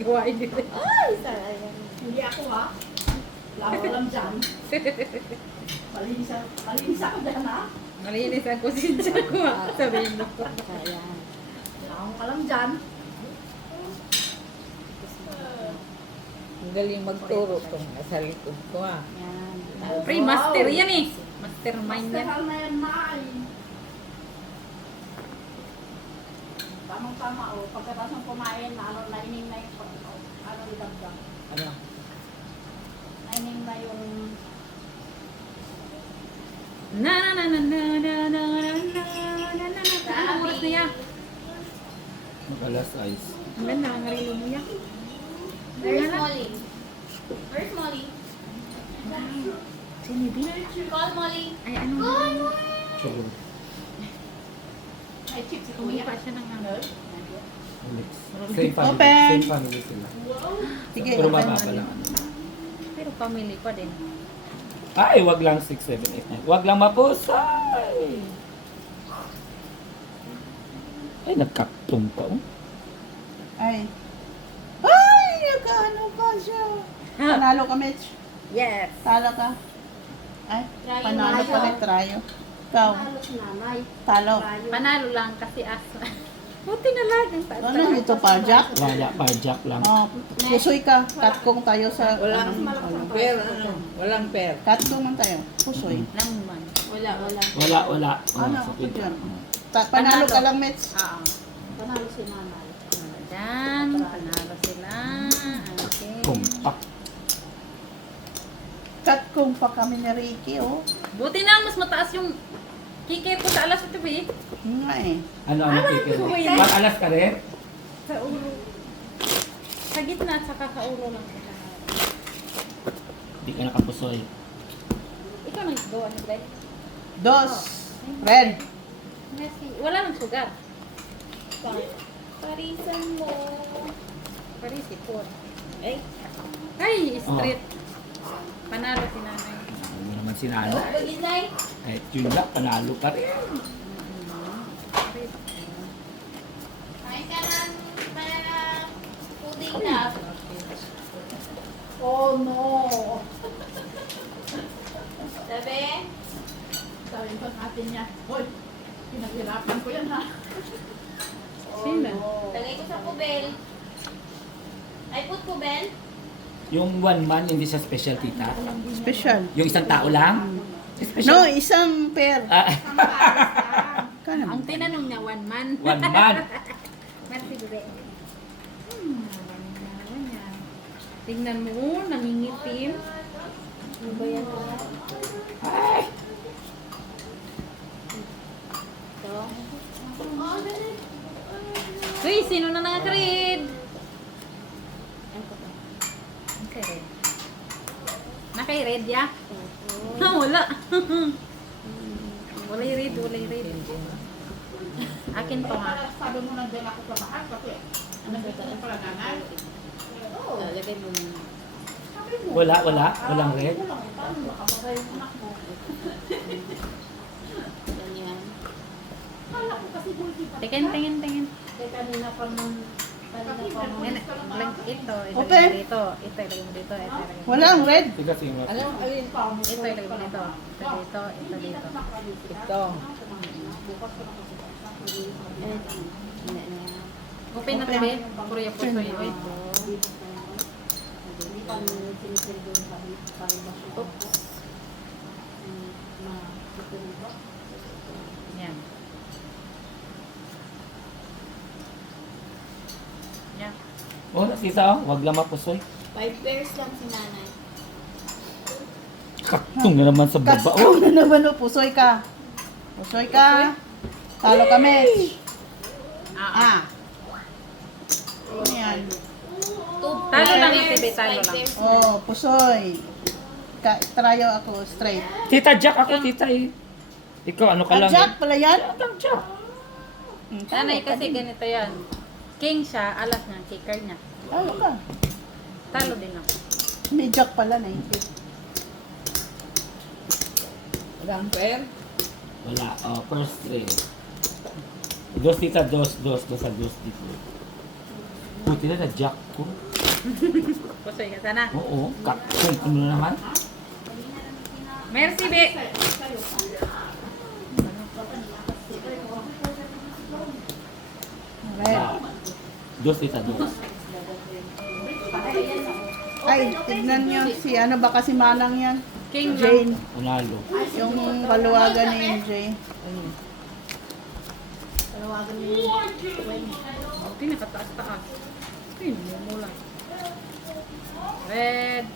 Gawain din. Ay, sayang. Hindi ako ha. Wala ko lang dyan. Malinis ako dyan ha. Malinis ang konsensya ko ha. Sabihin mo ko. Sayang. Wala akong alam dyan. Ang galing magturo tong nasa likod ko ah. Yan. Pre, master yan eh. Mastermind yan. Master na yan na Tamang-tama o. Pagkatapos ng kumain na ano, naining na yung ano nilagdag. Ano? Naining na yung Na na na na na na na na na na na. Anong oras na yan? Mag-alas ice. Ang ganda, ang rilo mo yan. Where's Molly? Where's Molly? Sinibi? Call Molly. Ay, ano? Sure. Ay, chips si Hindi Kuya. pa siya ng ano. Alex. Same family. Open. Same family sila. Sige, Pero open mababa mo. lang. Ano. Pero family ko din. Ay, wag lang 6, 7, 8, 9. Wag lang mapusay. Ay, nagkaktong pa. Oh. Ay. Ay, nagkaano pa siya. Panalo ka, Mitch. Yes. Talo ka. Ay, Trayo, panalo trayo. ka rin, trayo. Ikaw, Talo si nanay. talo. Tayo. Panalo lang kasi aso. Buti na lang ang taas. Ano ito pa, Jack? Wala, parjak lang. Oh, pusoy ka. Katkong tayo sa... Walang per, ano? Walang per. Katkong man tayo. Pusoy. Naman. Wala, wala. Wala. Ano, sa ako pin- dyan. Panalo ka lang, Mitch. Oo. Panalo si nanay. Panalo dyan. Panalo sila. Okay. Tumpak. Katkong pa kami ni Ricky, oh. Buti na mas mataas yung kikir ko sa alas ito eh. Nga eh. Ano, kikir? ko ba yan? Pag-alas ka rin? Sa ulo. Sa gitna at saka sa ulo lang. Hindi ka nakapusoy. Ikaw nang gawa ni Greg. Dos. Red. Messi. Wala nang sugar. Parisan mo. Parisi po. Ay, Ay, straight. Panalo si nanay. Ano naman si Nano? pag-inay. Eh, yun lang, panalo ka rin. Straight. Kain ka ng pudding na. Oh no! Sabi? Sabi ko natin niya, hoy, pinaghirapan ko yan ha. Sino? Lagay ko sa kubel. Ay, put kubel. Yung 1 man, hindi siya special, tita. Special. Yung isang tao lang? No, Special. isang pair. Ah, Ka naman. Ang tinanong niya, 1 man. 1 man. Merci, bebe. Tingnan mo, nangingitim. Ano ba yan? Ay, Ito. Uy, sino na naka-read? Ano ko to? Okay, red. Naka-read ya? Ah, wala. Walay read, walay read. Akin to nga. Sabi mo na din ako sa bahay kasi ano ba ito pala nanay? Oh, lagay mo muna. walang red. Paano makabagay yung anak mo? Ganyan. Kala ko kasi bulti pa. Tingin. Kaya kanina pa nung Ito, Open. dito. Ito, ilagay mo dito. Ito, ilagay mo. Walang red. Tiga sino. Anong alin pa mo? Ito, ilagay mo dito. Ito dito, ito dito. Ito. Eh, hindi na. Open na tabi. Kuya po so yun. Oops. Yan. Yan. Oh, nasisa oh. Wag lang mapusoy. 5 pairs lang si nanay. Kaktong na naman sa baba. Oh. Katkong na naman, oh. Pusoy ka. Pusoy ka. Talo ka, Mitch. Ah. Ano yan? Talo lang yung TV, talo lang. Oh, pusoy. Trayo ako, straight. Tita Jack ako, tita eh. Ikaw, ano ka lang Jack pala yan? Jack. Nanay kasi ganito yan. King siya, alas niya, kicker niya. Talo ka. Talo din ako. May Jack pala na yun. Walang pair. Wala, first three. Dos tita, dos sa dos dito. Puti na Jack ko. Pusoy ka sana. Oo, kung ano naman. Merci, be. Red. Dos tita, dos. Ay, tignan nyo. Si ano ba kasi manang yan? King lang. Jane. Panalo. Yung kaluwagan ni MJ. Okay, nakataas-taas. Ay, mumula. Red.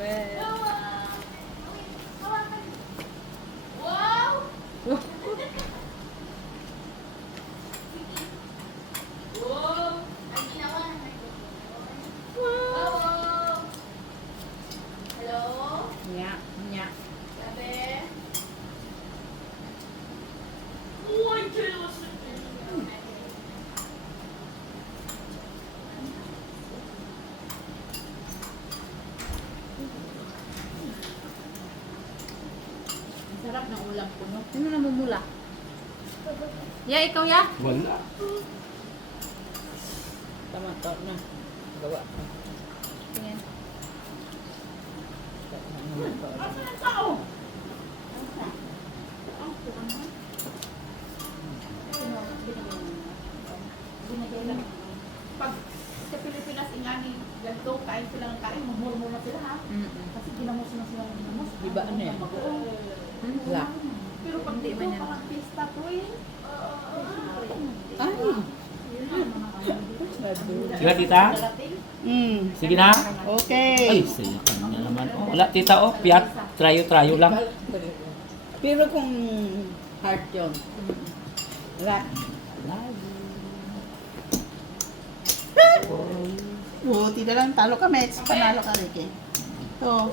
Red. Nya, nya. Sarap ng ulam puno. Sino namumula? Ya, ikaw ya? Wala. Tama, tama na. Gawa. Tingin. Binigay lang. Pag sa Pilipinas, ingani, ganito, kain sila ng kain, mumurmur na sila ha. Kasi ginamos na sila ng ginamos. Di ba ano yan? Wala. Pero pag Hindi dito, man yan. parang pista to eh. Ay! Sige tita? Sige na? Ay, Okay. saya ka na naman. Oh, wala tita, piat. Trayo lang. Pero kung heart yun, wala. Buti na lang. Talo ka, Mets. Panalo ka, Ricky. Ito.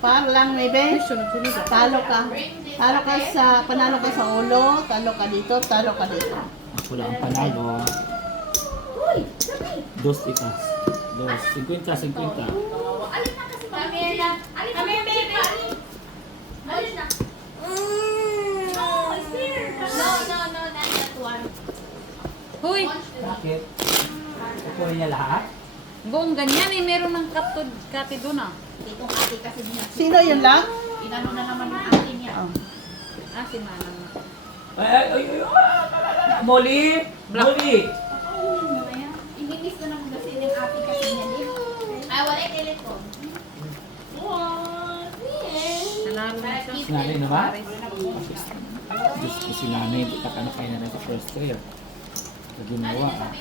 Par lang, maybe. Talo ka. Panalo ka sa ulo. Talo ka dito. Talo ka dito. Ako lang ang panalo. Dos tita. Dos. 50. Alin na kasi Alin na. Alin na. Alin na. No, it's here. No, not that one. Huy! Bakit? Kukuha niya lahat? Buong ganyan eh, meron ng kati doon ah. Itong ate kasi niya. Sino yun lang? Inano na naman yung ate niya. Oh. Ah, si Manang. Ay! Molly! Molly! Ininis na naman kasi yung ate kasi niya. Ay, wala yung telephone. Nanalo na siya. Si nanay naman? Diyos ko si nanay, buta ka na kayo na rin sa first three. Sa ginawa ah.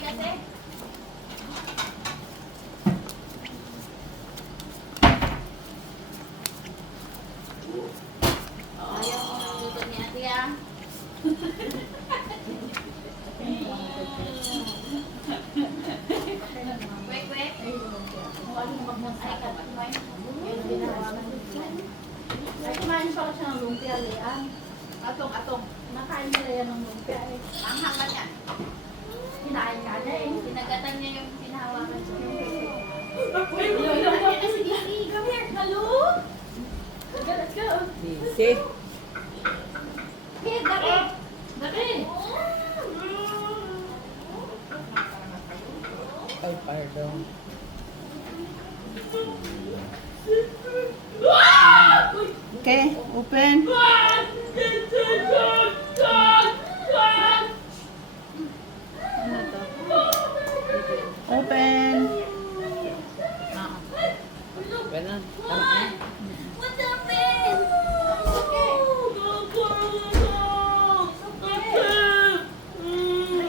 Ayaw ko ng luto ni ate ah. Wait. Ay, kapatid. Yun ginawa ko. Ay, kumain pa siya ng lumpia, Leanne. Atong. Nakain nila yan ng lumpia eh. Ang hangat yan. Kinain ka na eh. Pinagatan niya yung pinahawakan siya. Yo, si Disi. Come here. Hello? Let's go. Busy. Kid, dali. Ay, pardon. Okay, open. Open. Ganun. Tama na. What's up, man?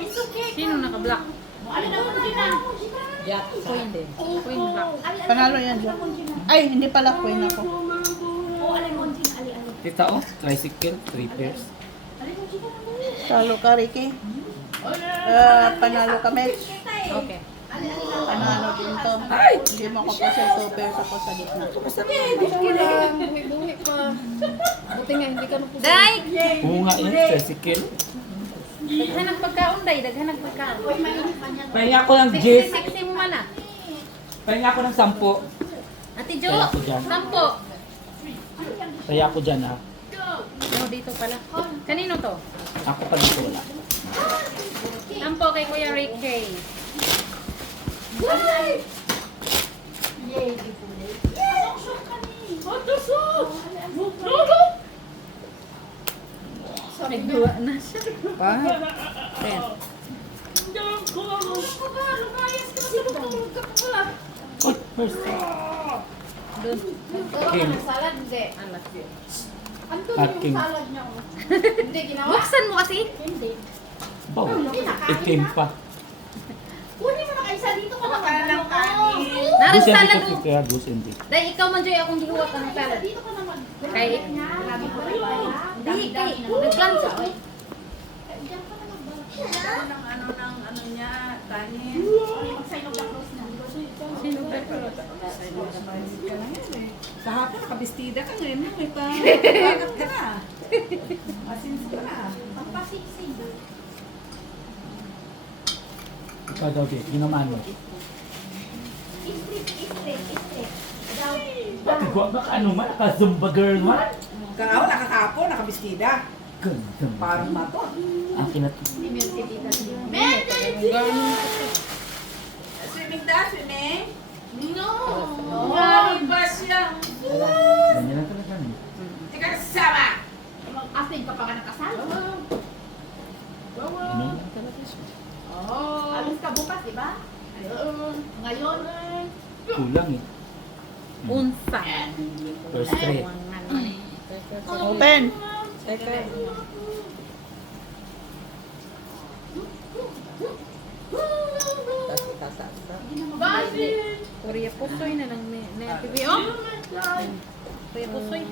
It's okay. Sino naka-block? Ano na mo na? Jack sa atin. Queen block. Panalo yan dyan. Ay, hindi pala queen ako. Oh, alin mo din, ali. Tita tricycle, 3 pairs. Alin mo din. Talo ka, Ricky. Panalo ka, Mitch. Okay. Panalo din to. Hindi mo ako pa sa 2 pairs ako sa gitna. Buhi-buhi pa. Buti nga, hindi ka napusin. Day! Oo nga yun, tricycle. Daghan ng pagkaon, Day. Daghan ng pagkaon. Uy, mainit pa niya. Pahinga ko ng Jis. 60 mo man ah. Pahinga ko ng 10. Ate Jo, Kaya ako dyan. 10. Pahinga ko dyan ha. No, dito pala. Kanino to? Ako pa dito wala. 10 kay Kuya Ricky. Yay, di puli. Nagduwa na siya. Pa. Ten. Oh, first. Doon. Nagkaroon ka ng salad, hindi. Alas yun. Ano Parking. yung salad niya? Hindi, ginawa? Buksan mo kasi. Hindi. Baw, it came pa. Kunin mo na kayo sa dito ka na. Baka lang kanin. Naras Gusto salad hindi o. ko kaya gusto hindi. Dahil ikaw man Joy akong gihuwat ng salad. Dito ka naman. Kay Grabe pa rin ba? Di kay nagplan sa oy. Diyan ka naman ba? Ng ano niya, kanin. Mag-sign of the cross na. Sino ba? Kahapon nakabistida ka ngayon, may pa. Bakit ka na? Asins ka na. Pampasiksing. Ikaw daw din, ginaman mo. Straight. Ikaw ba ano man, ka-zumba girl man? Kaaw, nakakapon, nakabistida. Ganda. Parang mato. Ang kinat... Swimming da, swimming? No! Wow, ba siya? Ganyan lang talaga. no? Hindi ka kasama. Mag-astig ka pa ka nakasal. Ano lang talaga siya. Alis ka bukas, di ba? Ngayon, Kulang eh. Unsa. First three. Open. bakit? Korea pusoy na lang ni TV oh. Korea pusoy.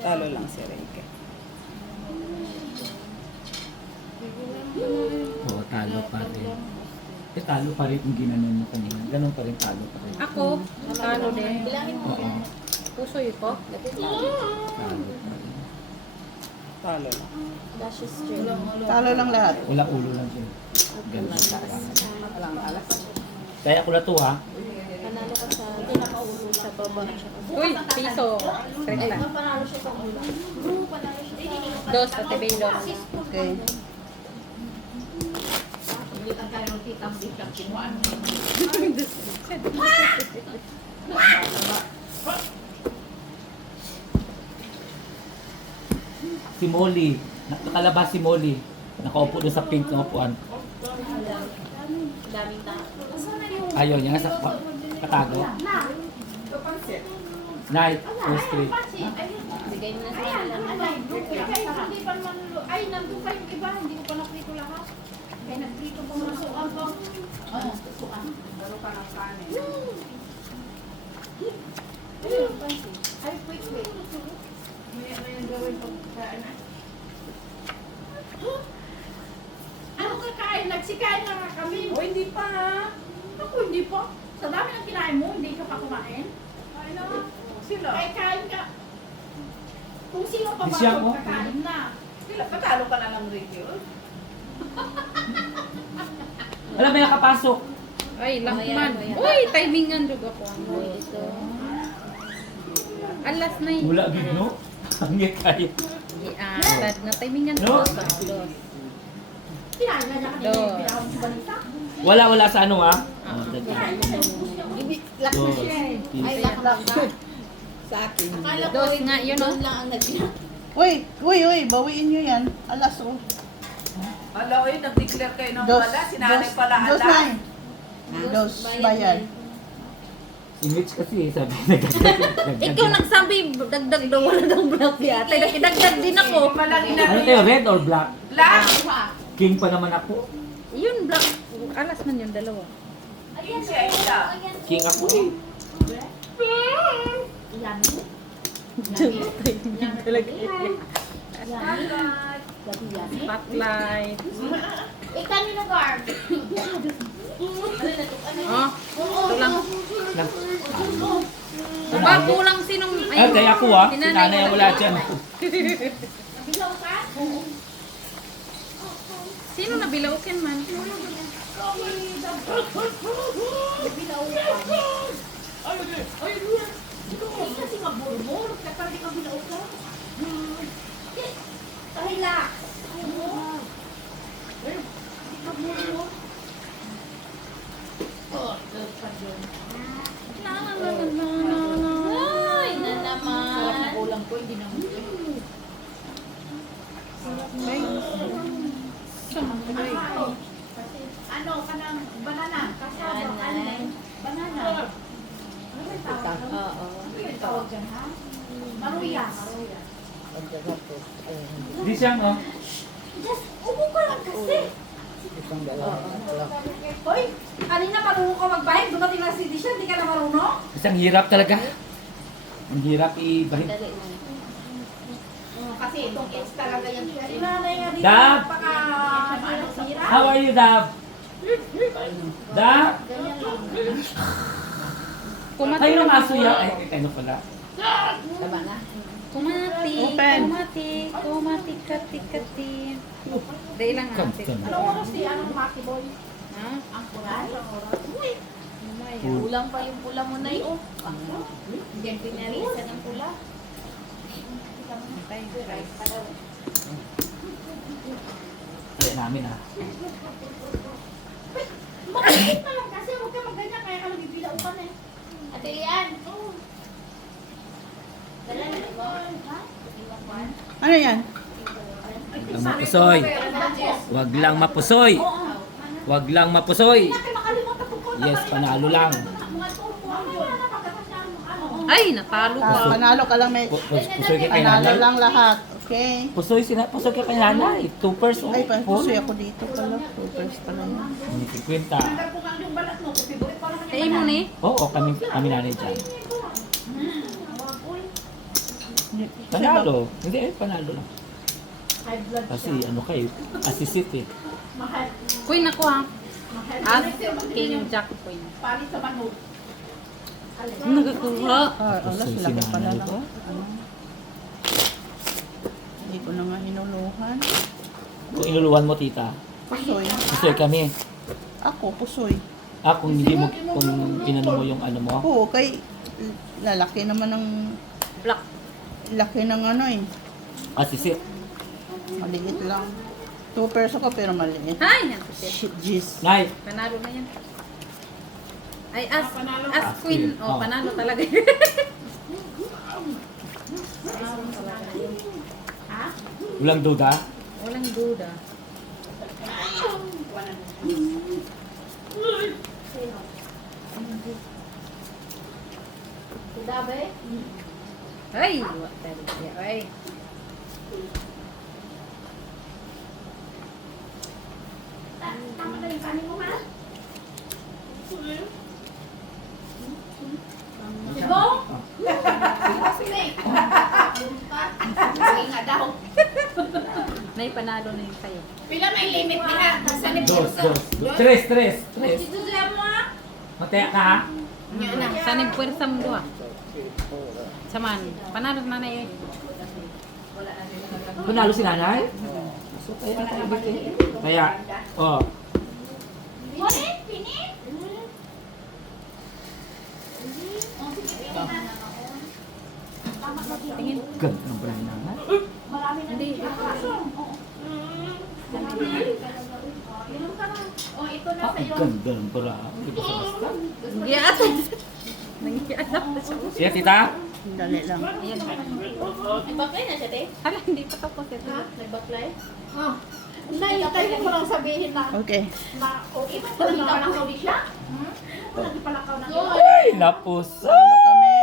Talo lang si Ricky. Oo, talo pa rin. Talo pa rin kung ginanon mo kanina. Ganon pa rin talo pa rin. Ako, talo din. Oo, Pusoy ko. talo pa rin. Talo lang. Talo lang lahat. Wala ulo lang siya. Ganun siya. Alang alas. Kaya ko na to ha. Panalo ka sa baba. Uy, piso. Kreta. Panalo siya sa ulo. Panalo siya. Dos, Ate Bey, dos. Okay. Hindi ka tayo ng titang di ka kinuhaan. Si Molly. Nakalabas si Molly. Nakaupo doon sa pink na upuan. Daming tao. Ayaw niya nga sa katago. Night, first three. Bigay mo na sa Ayan, kanila. hindi pa naman, ay, nandun pa yung iba, hindi ko pa naprito lahat. Kaya nagprito ko mga sukan ko. Sukan. Lalo ka ng kanin. Ay, wait. May gawin pagkain na. Ano kakain? Nagsikain na nga kami. O, hindi pa ha. Ako hindi pa. Sa dami ng kinain mo, hindi ka pa kumain. Ay na. Sila. Kaya kain ka. Kung sino pa Di ba siya, ako, oh. kakain na. Sila, patalo ka na ng Ricky. oh. Alam, may nakapasok. Ay, lakman. Uy, timingan dug ako. Alas na yun. Mula bigno. Ang ngit kayo. Tad na timingan No? dos. Dos. Kinain na niya kanina Dos. yung pinakam sa balita. Wala sa ano ha? Kinain na yung puso niya. Dos. Ay, lakmak ba? Sa akin. Akala ko, Dos nga, yun, doon oh. lang ang Uy, bawiin nyo yan. Alas oh. Ala, oy, nag-declare kayo ng Dos, wala. Sinanay pala dos ala. nine. Dos bayan. Si Mitch kasi sabi nagdagdag. Ikaw nagsabi, dagdag daw wala daw black yata. Nakidagdag din ako. Palang Ano inano tayo, red or black? Black. King pa naman ako. Yun, black. Alas man yun, dalawa. Ayun si Aida. King ako eh. Yan. Talaga. Spotlight. Spotlight. Eh, kanino guard? Oh, ito lang. Ba, kulang sinong... Ay, kaya ako ah. Si Sinanay nanay wala dyan. Bilaw ka? Sino nabilaukin man? Bilaw ka. Kasi maburbur. Kaya parang di ka bilaw ka. Tahila. Di ka burbur. Ay, na naman. Sarap na ulam ko, hindi naman. Ano, kanang banana. Kasama, kanin. Banana. Ano ba yung tawag? Oo. Ano ba yung tawag dyan, ha? Maruya. Di siya no? Just, upo ka lang kasi. Hoy, kanina marunong ka magbayad. Dumating na si Disha, hindi ka na marunong? Isang hirap talaga. Ang hirap i-bahid. Kasi itong eggs talaga yan. Si nanay nga dito, Dab! napaka, ano, sira. How are you, Dab? Dab? Ganyan lang. Kumati. Tayo ng aso yan. Ay, ano pala. Tama na. Kumati. Open. Kumati. Kumati. Kati. Kati. Dahil lang ha. Anong oras si anong Maki Boy? Ha? Ang kulay? Uy, kulang pa yung pula mo na yun. Diyan pinarisan ang pula. Kaya namin ah. Makikit na lang kasi huwag ka magganyan kaya ka nabibilaw ka na eh. Ate Lian. Dala na ito. Ha? Ano yan? Ang mapusoy. Wag lang mapusoy. Wag lang mapusoy. Makalimutan ko ko. Yes, panalo lang. Mga tupo. Ano na napagkatandaan mo? Ano? Ay, natalo ka. Panalo ka lang, may Pusoy ka kay panalo nanay. lang lahat. Okay. Pusoy ka kay nanay. 2 oh. Ay, pusoy ako dito pala. Supers pala yan. Hindi 50. Tandaan ko nga yung balat mo. Favorite pa naman Ay mo ni. Oo, kami nanay dyan. Panalo. Hindi panalo lang. High blood Kasi ano kayo, assistant eh. Mahal. Queen ako ha. As King Jack Queen. Palit sa manood. Nagkuha. Alas, Pusoy si laki pala nanay lang. ko. Ano? Hindi ko na nga hinuluhan. Kung inuluhan mo tita, Pusoy. pusoy kami. Ako, pusoy. Kung hindi mo, kung pinano mo yung ano mo, Oo, kay lalaki naman ng Black. laki ng ano eh. assistant. Maliit lang. 2 peso ko pero maliit. Ay, yan. Shit, jeez. Nay, Panalo na yan. Ay, as Queen. Oh, panalo talaga. Ha? walang duda. Walang duda. Kudabe? Ay, what talaga. Ay. Tama na yung kanin mo, ha? Sibong? Sige. Sige nga daw. May panalo na yun kayo. Pila may limit nila. Sa Dos, nipursa. dos. Tres, tres. Dito sila mo, ha? Mataya ka ha? Yan na. Sa nagpuwersa mo doon. Saman, panalo na na yun. Panalo si nanay? So, kaya tayo dito. Kaya, oh. Pinit? Pinit? Oh, sige, pinit na. Tama ka dito. Tingin. Ganda ng brand nanay. Marami na Hindi. Oo. Inom ka na. Oh, ito na Ang sa'yo. ganda ng brand. Hindi ko sa basta. Nangyatan. Nangyatan na siya. Siya, tita? Dali lang. Ayan. Nagbaklay na siya, te? Hala, hindi pa tapos ito. Ha? Nagbaklay? Oh. Nay, tayo mo lang sabihin na Okay. okay ba ito? Palakaw di siya? Lagi palakaw na siya. Ay, napuso. Kami.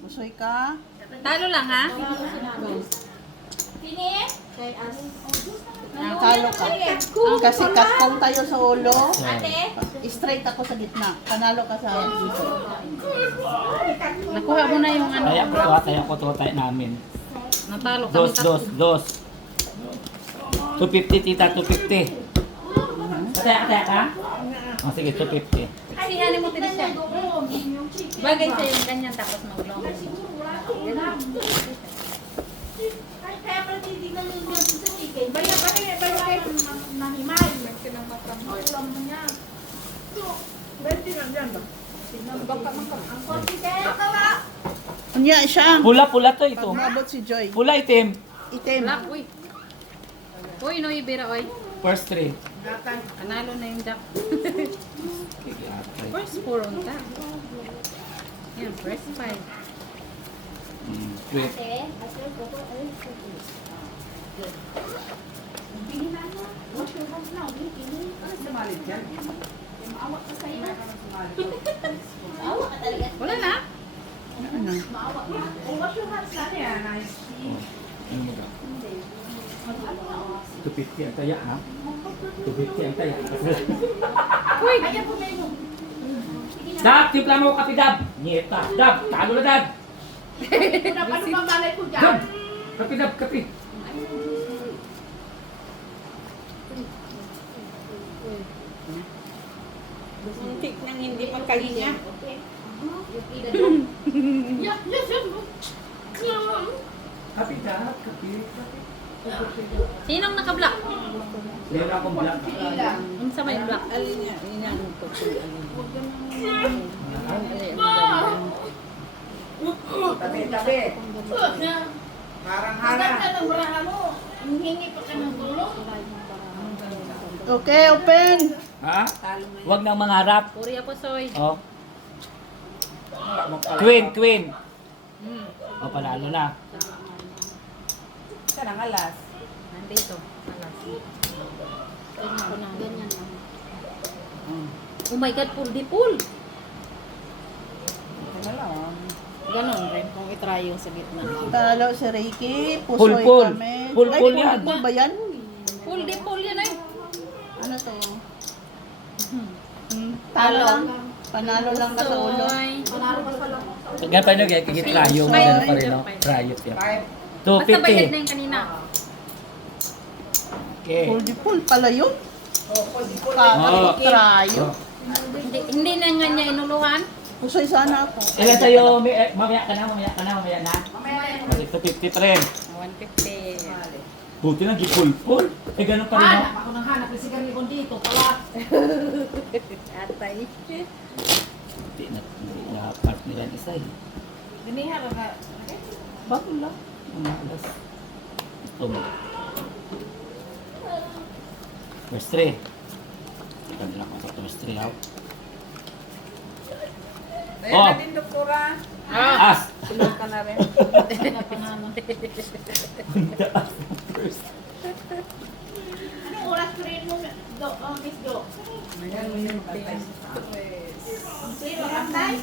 Pusoy ka. Talo lang ha? Pinit? Talo ka. Kasi katkong tayo sa ulo. Ate? Straight ako sa gitna. Panalo ka sa dito. Ay, katko. Nakuha mo na yung ano. Taya ko to, tayo namin. Natalo kami. Dos. 250 tita, 250. Taya ka? Oh, sige, 250. Sihanin mo din siya. Bagay sa yung ganyan tapos mag-long. Kaya pala titignan nyo natin sa chicken. Baya kayo nahimay. Ulam mo niya. Ang konti kaya kawa. Unya siya. Pula to ito. Pag mabot si Joy. Pula itim. Itim. Black, uy. Uy, no, ibira, uy. First 3. Analo na yung duck. First 4 on duck. Yan, first 5. Wait. Wala na. Ano? Ano mo ba? 250 ang taya, ha? 250 ang taya. Uy! Dab, timpla mo kape, Dab. Nyeta. Dab, talo na, Dab. Ano bang balay ko dyan? Dab. Kape, Dab, kape. Muntik nang hindi magkahinya. Kape, Dab, kape. Sinong naka-block? Meron akong black. Unsa may block? Alin niya? Inan ko si alin. Tabi. Parang hana. Maganda ng braha mo. Hingi pa ka ng tulong. Okay, open. Ha? Huwag nang mangarap. Puri ako, soy. Oh. Queen. O, panalo na. Saan ang alas? Nandito. Alas. Ganyan lang. Oh my God, pull di pull. Ano lang? Ganon rin kung itry yung sa gitna. Talo si Ricky. Pull, Pusoy pull. kami. Pull, Ay, pull yan. Pull ba yan? Pull di pull yan ay. Ano to? Talo lang. Panalo lang ka sa ulo. Soy. Ganyan pa nyo, kaya trayo. Magano pa rin, no? Trayo. Basta bayad na 250. yung kanina. Okay. Pull di pull pala yun. Oh. Trayo. Hindi na nga niya inuluhan. Pusoy sana ako. Ilan sa'yo? Mamaya ka na. Okay, 250 pa rin. 150. Buti na, gipul-pul. Eh, ganun pa rin, no? Ako nang hanap ng sigarilyo dito. Kalat. Atay. Hindi na part nila isa eh. Dinihan ka. Bago lang. Mga alas. Ito mo. First 3. Ito nila ko sa first 3, ha? Ayan Oh. na din, doktora. As! Tulog ka na rin. First. Anong oras ko rin mo, Miss Do? Zero, antay?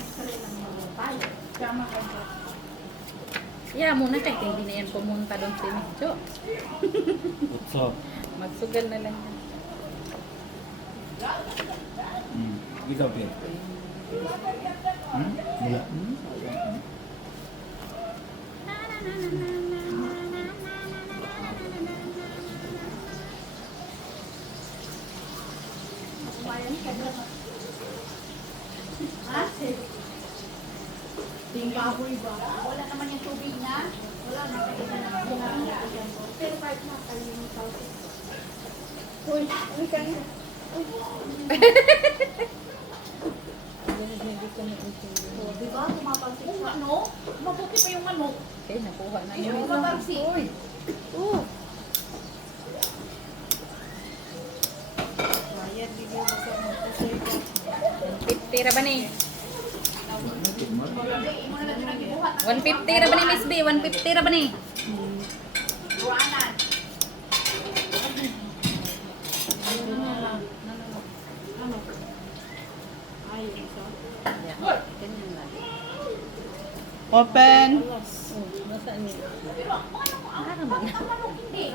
Yeah, muna kay hindi na yan pumunta doon si Medyo. So, Magsugal na lang yan. ikaw, Ben. Wala. Ha? Tingkahoy ba? Wala naman yung tubig na. Wala, nakakita na ako na. Pero kahit na kayo yung tawag. Uy, uy, kayo. Diba? Tumatalsik siya. Ano? Mabuti pa yung manok. Okay, nakuha na Yung yun. tumatalsik. Uy. Oo. Tira ba ni? 150 ra ba ni Miss B? 150 ra ba ni? Ruanan. Open. Pero, ang manok hindi.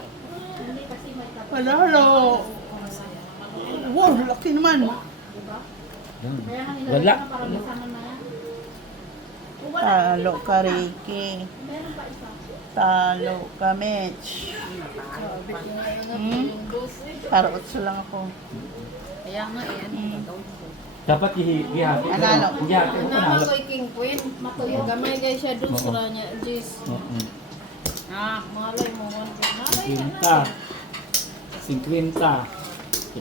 Hindi kasi may kapatid. Panalo. Wow, laki naman. Kaya nga nila Wala. para masama na yan. Talo ka, Ricky. Talo ka, Mitch. Para 8 lang ako. Kaya nga eh, ano ba daw? Dapat ihati. Panalo. Ihati mo panalo. King Queen, matuyo. Gamay guys siya doon Oo. sa niya, Jis. Ah, Malay mo, malay 50. 50.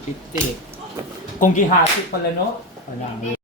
50. Kung gihati pala, no? Panalo.